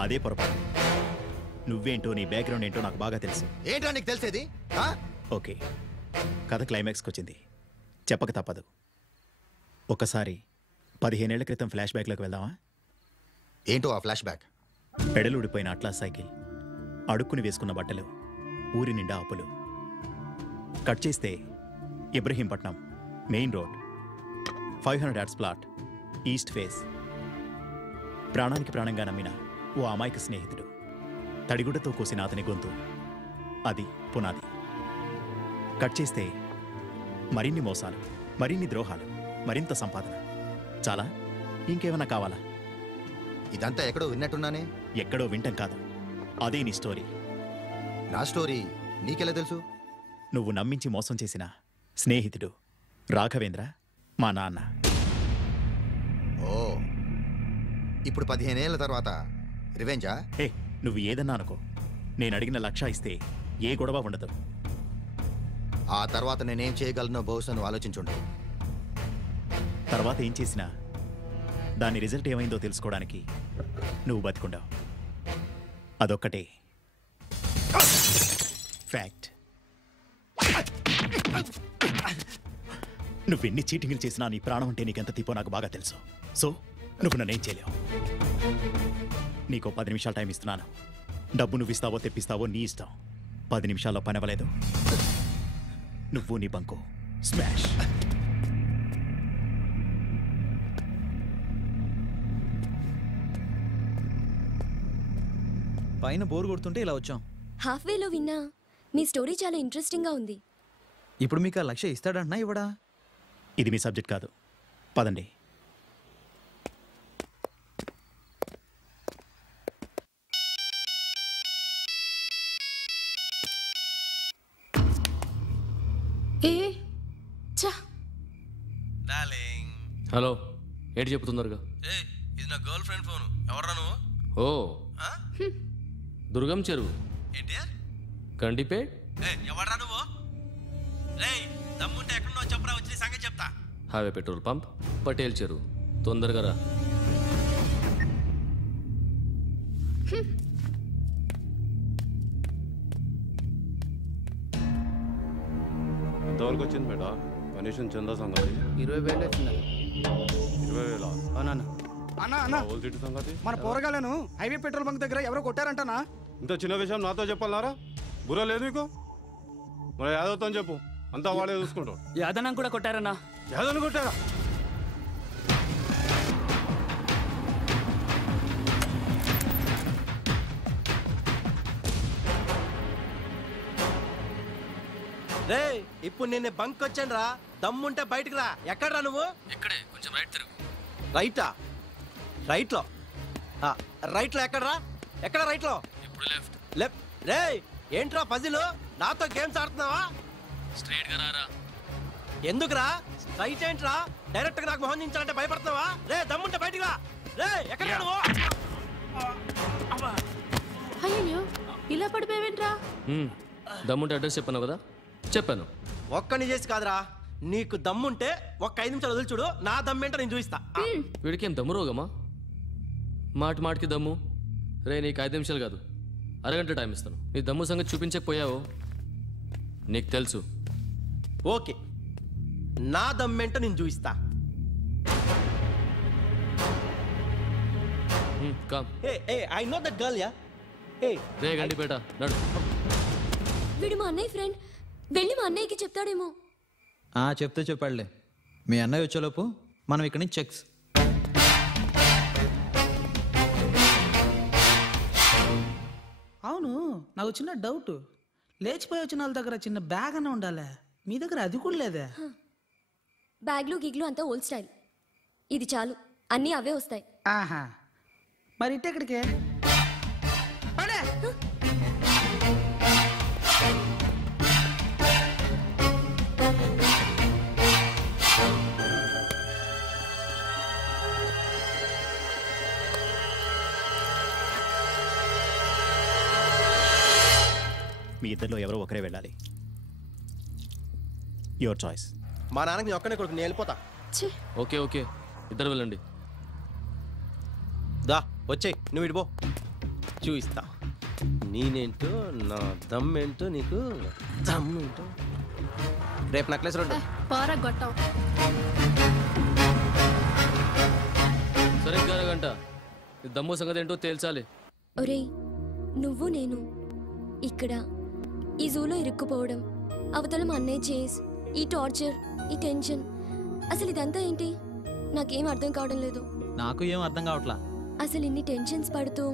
అదే పొరపాటు. నువ్వేంటో నీ బ్యాక్గ్రౌండ్ ఏంటో నాకు బాగా తెలుసు. ఏంటో నీకు తెలిసేది? ఓకే, కథ క్లైమాక్స్కి వచ్చింది. చెప్పక తప్పదు. ఒకసారి 15 ఏళ్ల క్రితం ఫ్లాష్ బ్యాక్లోకి వెళ్దామా? ఏంటో ఆ ఫ్లాష్ బ్యాక్? పెడలుడిపోయిన అట్లాస్ సైకిల్, అడుక్కుని వేసుకున్న బట్టలు, ఊరి నిండా అప్పులు. కట్ చేస్తే Ibrahimpatnam main road, 500 yards plot, east face. ప్రాణానికి ప్రాణంగా నమ్మిన ఓ అమాయక స్నేహితుడు, తడిగుడ్డతో కోసిన అతని గొంతు. అది పునాది. కట్ చేస్తే మరిన్ని మోసాలు, మరిన్ని ద్రోహాలు, మరింత సంపాదన. చాలా? ఇంకేమన్నా కావాలా? ఇదంతా ఎక్కడో విన్నట్టున్నానే. ఎక్కడో వింటం కాదు, అదే నీ స్టోరీ. నా స్టోరీ నీకెలా తెలుసు? నువ్వు నమ్మించి మోసం చేసిన స్నేహితుడు రాఘవేంద్ర మా నాన్న. ఓ, ఇప్పుడు 15 ఏళ్ల తర్వాత రివెంజా? నువ్వు ఏదన్నా అనుకో, నేను అడిగిన 1,00,000 ఇస్తే ఏ గొడవ ఉండదు. ఆ తర్వాత నేనేం చేయగలనో బహుశా నువ్వు ఆలోచించుండవు. తర్వాత ఏం చేసినా దాని రిజల్ట్ ఏమైందో తెలుసుకోవడానికి నువ్వు బతికుండావు. అదొక్కటే ఫ్యాక్ట్. నువ్వెన్ని చీటింగ్లు చేసినా నీ ప్రాణం అంటే నీకెంత తీపో నాకు బాగా తెలుసు. సో నువ్వు నన్నేం చేయలేవు. నీకో 10 నిమిషాలు టైం ఇస్తున్నాను. డబ్బు నువ్వు ఇస్తావో తెప్పిస్తావో నీ ఇష్టం. 10 నిమిషాల్లో పని అవ్వలేదు, నువ్వు నీ బంకు స్మాష్. పైన బోర్ కొడుతుంటే ఇలా వచ్చాం. హాఫ్వేలో విన్నా మీ స్టోరీ చాలా ఇంట్రెస్టింగ్గా ఉంది. ఇప్పుడు మీకు ఆ 1,00,000 ఇస్తాడంటున్నా ఇవ్వడా? ఇది మీ సబ్జెక్ట్ కాదు, పదండి. హలో, ఏంటి చెప్తున్నారుగా? ఇది నా గర్ల్ ఫ్రెండ్ ఫోన్. ఎవరా నువ్వు? ఓ, దుర్గం చెరువు. ఏంటి? కండిపేట్. ఎవరా నువ్వు? రేయ్, దమ్ముంటే ఎక్కడున్నావు చెప్పరా, వచ్చి నీ సంగతి చెప్తా. హైవే పెట్రోల్ పంప్, పటేల్ చెరువు. తొందరగా రా. ఎంతవరకు వచ్చింది బేటా కనీసం చందా సంగతి? 20,000 వచ్చిందా? 20,000? అవునన్నా. అన్నా సంగతి మన పోరగాలను హైవే పెట్రోల్ బంక్ దగ్గర ఎవరో కొట్టారంటనా? ఇంత చిన్న విషయం నాతో చెప్పాలన్నారా? బుర్ర లేదు మీకు? మరి యాదవ్తో అని చెప్పు, అంతా వాడే చూసుకుంటాడు. యాదనం కూడా కొట్టారన్నా. యాదవ్ కొట్టారా? రే, ఇప్పుడు నేను బంక్ వచ్చాను రా. దమ్ముంటే బయటకు రా. ఎక్కడ్రా నువ్వు? ఇక్కడే, కొంచెం రైట్ తిరుగు. రైటా? రైట్లో? రైట్లో ఎక్కడ్రా? ఎక్కడ రైట్లో? ఇప్పుడు లెఫ్ట్. లెఫ్ట్. రే, ఏంట్రా పజిల్? నాతో గేమ్స్ ఆడుతున్నావా? స్ట్రైట్ గా రారా. ఎందుకురా స్ట్రైట్ ఏంట్రా? డైరెక్ట్ గా నాకు మొహం దించాలంటే భయపడుతున్నావా? రే దమ్ముంటే బయటికి రా. రే ఎక్కడ నువ్వు? అయ్యో ఇలా పడిపోయావేంట్రా? దమ్ముంటే అడ్రస్ చెప్పాను కదా, చెప్పాను. ఒక్కని చేసి కాదురా, నీకు దమ్ముంటే ఒక్క 5 నిమిషాలు వదిలి చూడు, నా దమ్మేంటో నేను చూపిస్తా. వీడికేం దమ్ము రోగమా? మాటి మాటికి దమ్ము. రే నీకు 5 నిమిషాలు కాదు, అరగంట టైం ఇస్తాను. నీ దమ్ము సంగతి చూపించకపోయావు నీకు తెలుసు. ఓకే, నా దమ్మేంటో నేను చూపిస్తా. Come. I know that girl yeah. రే గండిపేట నడు. వీడు మా అన్నయ్య ఫ్రెండ్, వెళ్ళి మా అన్నయ్యకి చెప్తాడేమో. చెప్తే చెప్పాడులే. మీ అన్నయ్య వచ్చేలోపు మనం ఇక్కడి నుంచి చెక్స్. అవును, నాకు చిన్న డౌట్. లేచిపోయి వచ్చిన వాళ్ళ దగ్గర చిన్న బ్యాగ్ అన్న ఉండాలి, మీ దగ్గర అది కూడా లేదే. బ్యాగ్లు గిగ్లు అంతా ఓల్డ్ స్టైల్. ఇది చాలు, అన్నీ అవే వస్తాయి. ఆహా, మరి ఇట్టెక్కడికే? మీ ఇద్దరిలో ఎవరో ఒకరే వెళ్ళాలి. Your choice. మా నాన్నకి నీ ఒక్కనే కొడుకు, నేను వెళ్ళిపోతా. ఓకే ఓకే, ఇద్దరు వెళ్ళండి. దా వచ్చే, నువ్వు ఇడిపో, చూపిస్తా నేనేంటో, నా దమ్మేంటో నీకు. దమ్మేంటో రేపు నెక్లెస్ రోడ్డు. పారా గొట్టం. సరే అరగంట, ఈ దమ్ము సంగతి ఏంటో తేల్చాలి. ఒరేయ్, నువ్వు నేను ఇక్కడ ఈ జూలో ఇరుక్కుపోవడం, అవతల మా అన్నయ్య చేస్, ఈ టార్చర్, ఈ టెన్షన్, అసలు ఇదంతా ఏంటి? నాకేం అర్థం కావడం లేదు. నాకు ఏం అర్థం కావట్లా. అసలు ఇన్ని టెన్షన్స్ పడుతూ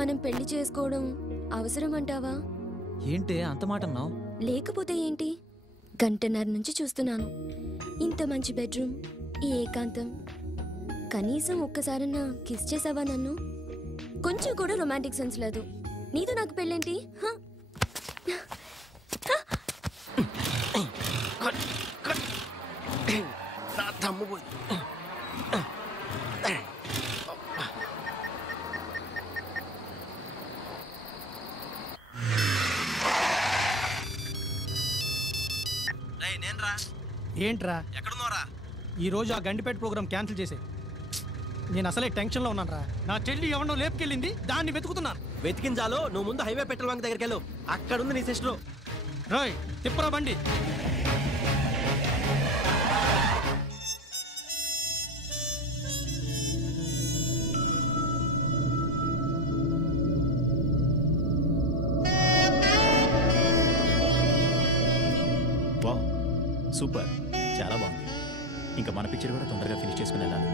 మనం పెళ్లి చేసుకోవడం అవసరం అంటావా? ఏంటి అంత మాట అన్నావు? లేకపోతే ఏంటి, గంటన్నర నుంచి చూస్తున్నాను. ఇంత మంచి బెడ్రూమ్, ఈ ఏకాంతం, కనీసం ఒక్కసారన్నా కిస్ చేసావా నన్ను? కొంచెం కూడా రొమాంటిక్ సెన్స్ లేదు. నీతో నాకు పెళ్ళేంటి? నా దమ్ము పోయి. ఏంట్రా ఎక్కడున్నారా? ఈరోజు ఆ గండిపేట ప్రోగ్రామ్ క్యాన్సిల్ చేసే. నేను అసలే టెన్షన్లో ఉన్నాను రా. నా చెల్లి ఎవరినో లేపుకెళ్ళింది, దాన్ని వెతుకుతున్నాను. వెతికించాలో నువ్వు ముందు హైవే పెట్రోల్ బంక్ దగ్గరికి వెళ్ళు, అక్కడుంది నీ సిస్టర్. రాయ్ తిప్పరా బండి. వావ్, సూపర్, చాలా బాగుంది. ఇంకా మన పిక్చర్ కూడా తొందరగా ఫినిష్ చేసుకుని వెళ్ళాలి.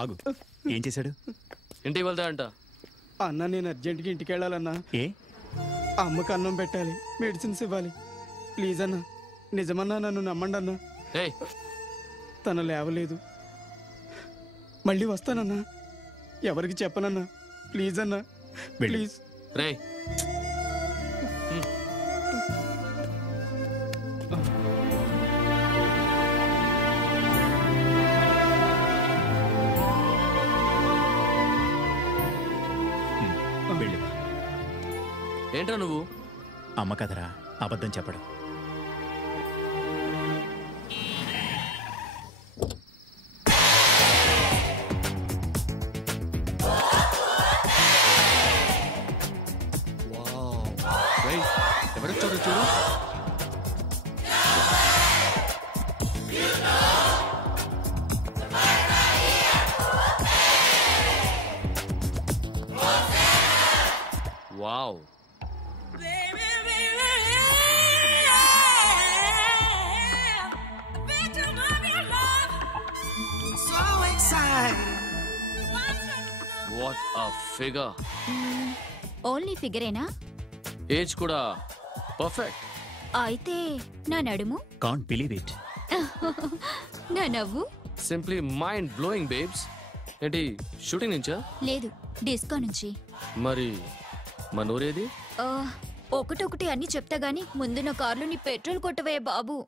ఆగు, ఏం చేశాడు? ఇంటికి వెళ్తా అంట. అన్న నేను అర్జెంట్గా ఇంటికి వెళ్ళాలన్నా. ఏ? అమ్మకి అన్నం పెట్టాలి, మెడిసిన్స్ ఇవ్వాలి. ప్లీజ్ అన్న, నిజమన్నా, నన్ను నమ్మండి అన్న. తను లేవలేదు. మళ్ళీ వస్తానన్నా, ఎవరికి చెప్పనన్నా. ప్లీజ్ అన్నా, ప్లీజ్. రే ఏంట్రా నువ్వు? అమ్మ కదరా, అబద్ధం చెప్పడం. ఎవరొచ్చారో చూడు. Wow, what a figure. Only ఫిగరేనా? ఏజ్ కూడా పర్ఫెక్ట్. అయితే నా నడుము, కాంట్ బిలీవ్ ఇట్. నా నవ్వు, సింప్లీ మైండ్ బ్లోయింగ్ బేబ్స్. ఏంటి షూటింగ్ నుంచా? లేదు, డిస్కో నుంచి. మరి మన ఊరేది? ఆ, ఒకటొకటి అన్ని చెప్తా గానీ ముందు నా కార్లో నీ పెట్రోల్ కొట్టవే బాబు.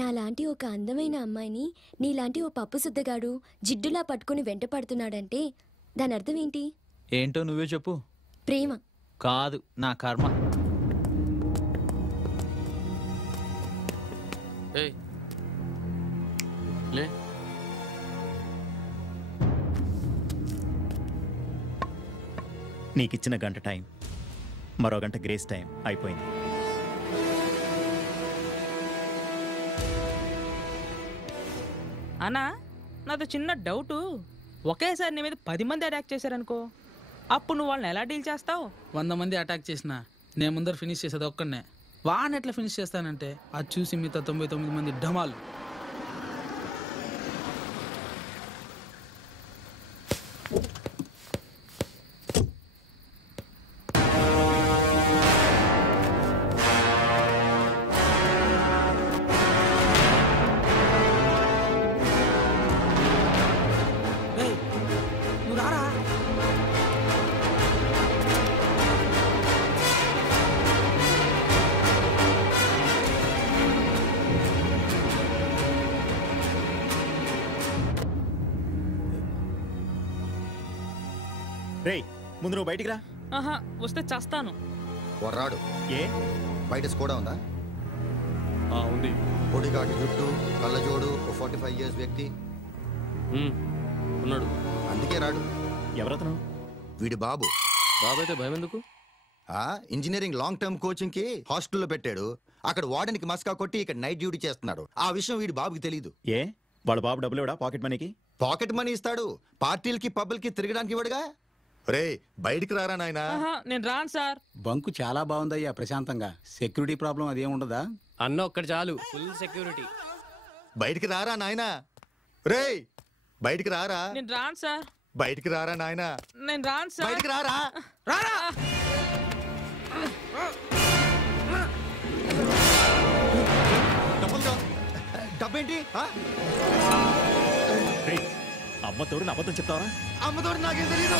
నాలాంటి ఒక అందమైన అమ్మాయిని నీలాంటి ఓ పప్పు సుద్దగాడు జిడ్డులా పట్టుకుని వెంట పడుతున్నాడంటే దాని అర్థం ఏంటి? ఏంటో నువ్వే చెప్పు. ప్రేమ కాదు, నా కర్మ. ఏయ్ లే. నీకిచ్చిన గంట టైం, మరో గంట గ్రేస్ టైం అయిపోయింది. అన్నా, నాతో చిన్న డౌటు. ఒకేసారి నీ మీద 10 మంది అటాక్ చేశారనుకో, అప్పుడు నువ్వు వాళ్ళని ఎలా డీల్ చేస్తావు? 100 మంది అటాక్ చేసిన నేను ముందర ఫినిష్ చేసేది ఒక్కడనే. వాడిని ఎట్లా ఫినిష్ చేస్తానంటే అది చూసి మిగతా 99 మంది డమాలు. రేయ్, ముందు నువ్వు బయటికి రా. ఆహా, వస్తే చస్తాను. రాడు. ఏ బయట కూడా ఉందా? ఉంది. పొడిగాటి జుట్టు, కళ్ళజోడు, 45 years వ్యక్తి ఉన్నాడు. అందుకే రాడు. ఎవరతను? వీడి బాబు. బాబు అయితే భయం ఎందుకు? ఇంజనీరింగ్ లాంగ్ టర్మ్ కోచింగ్ కి హాస్టల్లో పెట్టాడు. అక్కడ వార్డెన్కి మస్కా కొట్టి ఇక్కడ నైట్ డ్యూటీ చేస్తున్నాడు. ఆ విషయం వీడి బాబుకి తెలీదు. ఏ వాళ్ళ బాబు డబ్బులు ఇవ్వడా పాకెట్ మనీకి? పాకెట్ మనీ ఇస్తాడు, పార్టీలకి పబ్బులకి తిరగడానికి ఇవ్వడుగా. రే బయటికి రారా నాయనా. నేను రాను సార్. బంకు చాలా బాగుందయ్యా, ప్రశాంతంగా. సెక్యూరిటీ ప్రాబ్లం అదేం ఉండదా? అన్న ఒక్కటి చాలు, ఫుల్ సెక్యూరిటీ. బయటికి రారా నాయనా. రే బయటికి రారా. నేను రాను సార్. బయటికి రారా నాయనా. నేను రాను సార్. బయటికి రారా. రారా. డబ్బేంటి? అమ్మ తోడు నా అబద్ధం చెప్తావరా? అమ్మ తోడు నాకేం తెలీదు.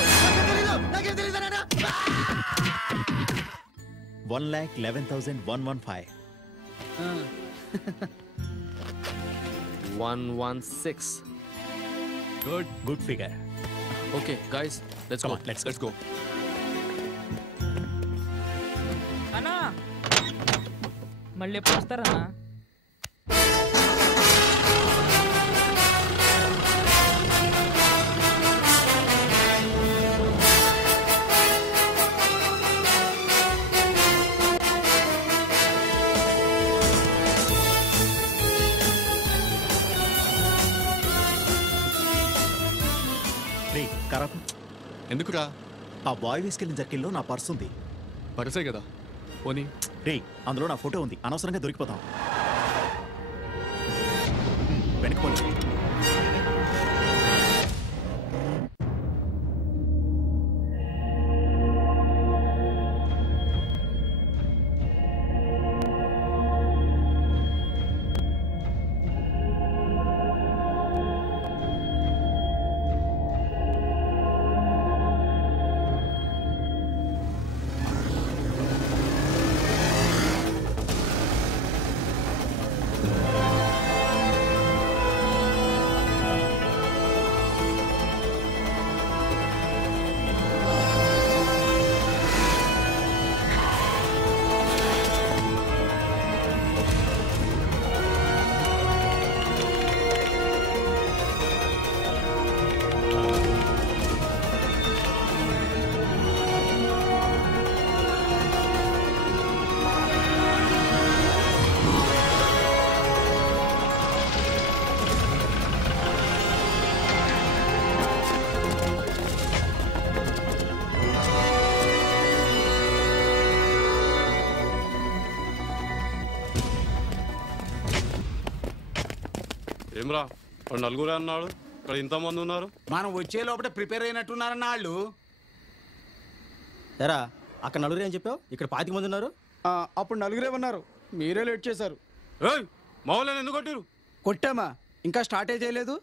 1,11,115. 116. Good figure. Okay, guys, let's go. Let's go. అన్నా, మళ్ళీ ఎప్పుడు వస్తారన్నా? ఎందుకురా? ఆ బాయ్ వేసుకెళ్ళిన జర్కిల్లో నా పర్స్ ఉంది. పర్సే కదా పోనీ. రే అందులో నా ఫోటో ఉంది, అనవసరంగా దొరికిపోతాం. వెనక్కి. ఏమ్రా వాడు నలుగురే అన్నాడు, ఇక్కడ ఇంతమంది ఉన్నారు. మనం వచ్చే లోపల ప్రిపేర్ అయినట్టున్నారన్న వాళ్ళు. ఎరా అక్కడ నలుగురే అని చెప్పావు, ఇక్కడ 25 మంది ఉన్నారు. అప్పుడు నలుగురే ఉన్నారు, మీరే లేట్ చేశారు. మా వాళ్ళని ఎందుకు కొట్టిరు? కొట్టామా, ఇంకా స్టార్టే చేయలేదు.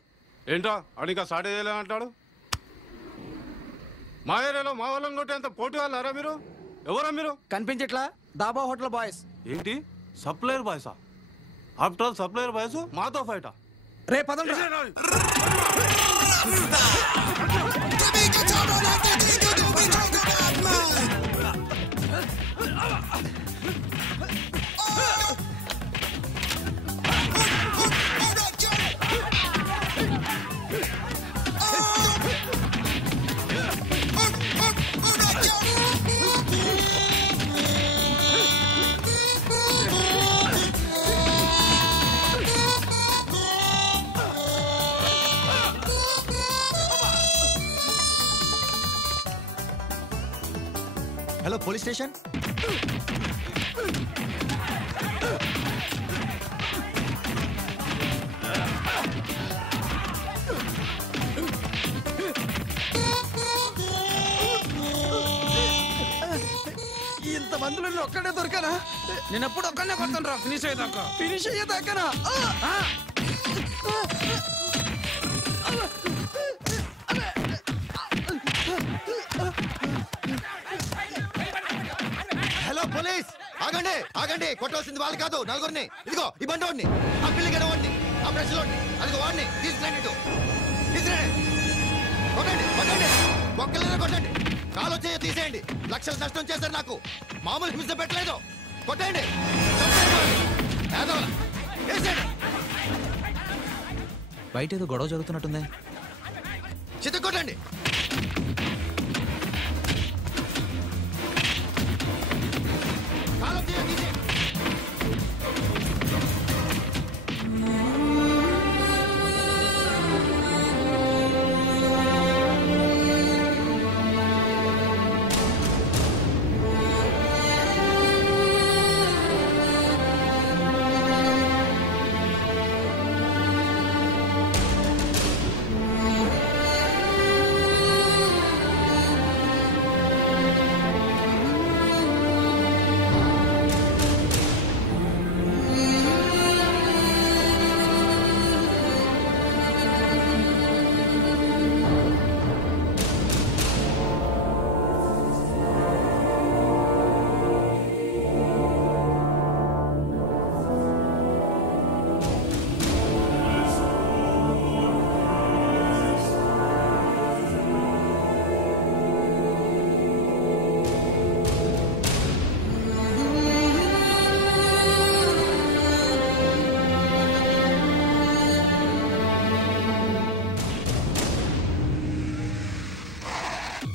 ఏంట్రా ఆడు ఇంకా స్టార్ట్ చేయలేదు అంటాడు. మా ఏరియాలో మా వాళ్ళని కొట్టేంత పోటీ వాళ్ళారా మీరు? ఎవరా మీరు? కనిపించట్లా? Dhaba hotel boys. ఏంటి సప్లయర్ బాయ్సా? ఆఫ్టర్ ఆల్ సప్లైయర్ వయసు మాతో ఫైటా రే పదండి హలో పోలీస్ స్టేషన్. ఇంతమందిలో ఒక్కడే దొరికానా? నేను ఎప్పుడు ఒక్కనే కొడతాను రా ఫినిష్ అయ్యేదాకా. ఫినిష్ అయ్యేదాకానా? హలో పోలీస్, ఆగండి ఆగండి. కొట్టవలసింది వాళ్ళు కాదు, నలుగురిని. ఇదిగో ఈ బండోడిని, ఆ పిల్లిగడ వాడిని, ఆ బ్రష్లోడిని, అదిగో వాడిని తీసుకురండి. ఇటు తీసుకురండి. కొట్టండి కొట్టండి, ఒక్కళ్ళనే కొట్టండి. కాలు వచ్చేయో తీసేయండి. లక్షలు నష్టం చేశారు నాకు. మామూలు హింస పెట్టలేదు. కొట్టండి. బయట ఏదో గొడవ జరుగుతున్నట్టుందే. చిత్త కొట్టండి. కాలు వచ్చేయో తీసేయండి.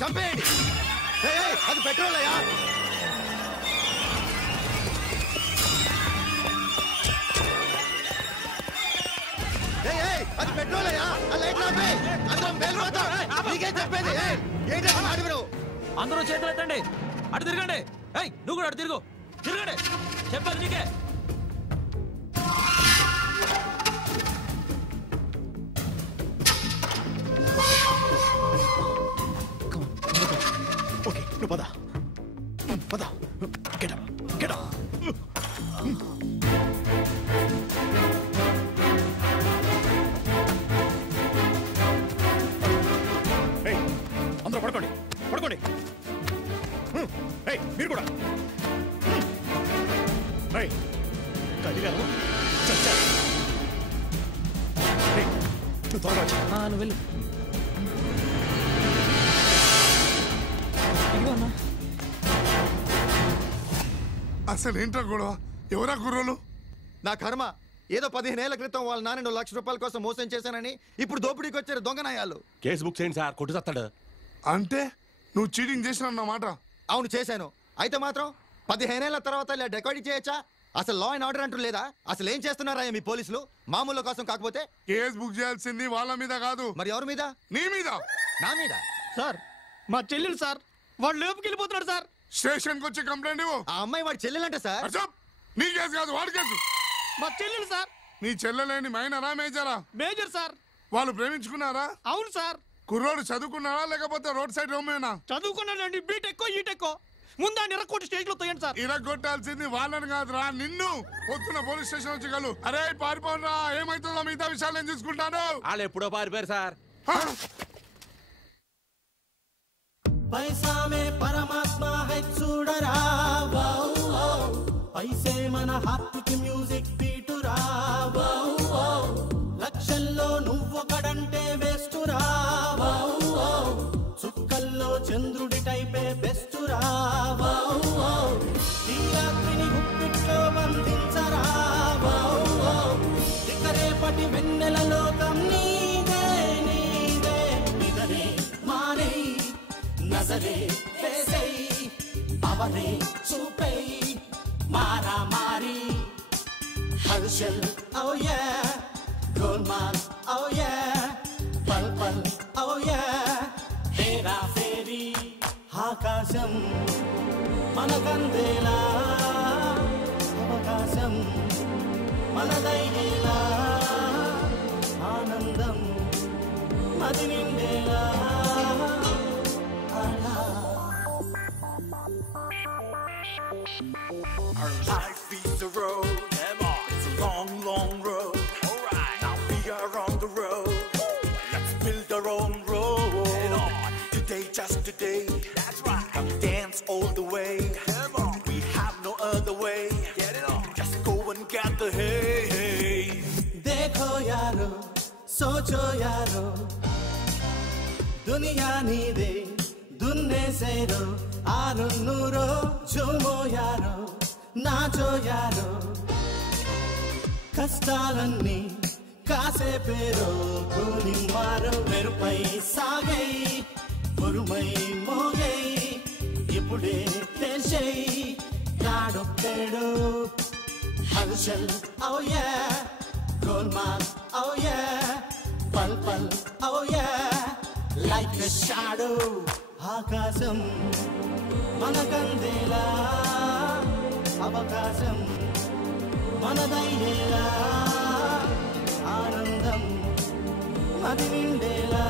చంపేయండి. అది పెట్రోల్ అయ్యా. అది పెట్రోల్ అయ్యా. అందరం వెళ్ళిపోతాం. నీకే చెప్పేది. ఏంటి అందరూ చేతులు ఎత్తండి. అటు తిరగండి. నువ్వు కూడా అటు తిరుగు. తిరగండి. చెప్పేది నీకే. ఓకే, నువ్వు పద పద. Get up get up. అందరూ పడుకోండి పడుకోండి. మీరు కూడా కదిగాను. చచ్చారు. నువ్వు త్వరగా వచ్చి నువ్వు వెళ్ళు. అసలు ఏంట్రా గొడవ? ఎవరా కుర్రోలు? నా కర్మ. ఏదో 15 ఏళ్ల క్రితం వాళ్ళ నాన్న 2 లక్షల రూపాయల కోసం మోసం చేశానని ఇప్పుడు దోపిడీకి వచ్చారు దొంగనాయాలు. కేసు బుక్ చేయండి సార్, కొట్టు చస్తాడు. అంటే నువ్వు చీటింగ్ చేసినమాట? అవును చేశాను. అయితే మాత్రం 15 ఏళ్ల తర్వాత ఇలా డెకాయిడ్ చేయొచ్చా? అసలు లా అండ్ ఆర్డర్ అంటూ లేదా? అసలు ఏం చేస్తున్నారా మీ పోలీసులు? మామూలు కోసం కాకపోతే కేసు బుక్ చేయాల్సింది వాళ్ళ మీద కాదు. మరి ఎవరి మీద? నీ మీద. నా మీద? సార్ మా చెల్లెలు సార్, వాడు లేపుకి వెళ్ళిపోతున్నాడు సార్. స్టేషన్ కి వచ్చి కంప్లైంట్ ఇవ్వు. ఆ అమ్మాయి వాడి చెల్లెలంట సార్. నీ కేసు కాదు, వాడి కేసు. మా చెల్లెలు సార్. నీ చెల్లెలేని మైనరా మేజరా? Major sir. వాళ్ళు ప్రేమించుకున్నారా? అవును సార్. కుర్రోడు చదువుకున్నారా లేకపోతే రోడ్ సైడ్ రోమేనా? చదువుకున్నానండి. బీటెక్కో ఈటెక్కో. ముందాన్ని ఇరగొట్టి స్టేజ్ లో తోయండి సార్. ఇరగొట్టాల్సింది వాళ్ళని కాదురా, నిన్ను. పొద్దున పోలీస్ స్టేషన్ వచ్చి కలు. అరే పారిపోనరా, ఏమైతుందో మిగతా విషయాలు నేను చూసుకుంటాను. వాళ్ళు ఎప్పుడో పారిపోయారు సార్. पैसा में परमात्मा है చూడరా, पैसे మన हाथ की म्यूजिक बीटुरा. హల్చల్ ఓ యా గోల్మాల్ ఓ యా పల్ పల్ ఓ యా హేరా ఫేరీ ఆకాశం మనకందేలా అవకాశం మనదయ్యేలా ఆనందం మది నిండేలా Our life is a road. It's a long, long road. Now we are on the road. Let's build our own road. Today, just today. That's right. Come dance all the way. We have no other way. Get it on. Just go and get the hay. देखो यारो सोचो यारो दुनिया नीदे दुन्ने sero आरो neuro झूमो यारो नाचो यारो కష్టాలన్నీ కాసే పేరో కూని మారో మెరుపై సాగై ఉరుమై మోగై ఇప్పుడే తెల్చై కాడొక్కడు హల్చల్ ఓ యా గోల్మాల్ ఓ యా పల్ పల్ ఓ యా లైక్ ఎ షాడో ఆకాశం మనకందేలా అవకాశం మనదయ్యేలా ఆనందం మది నిండేలా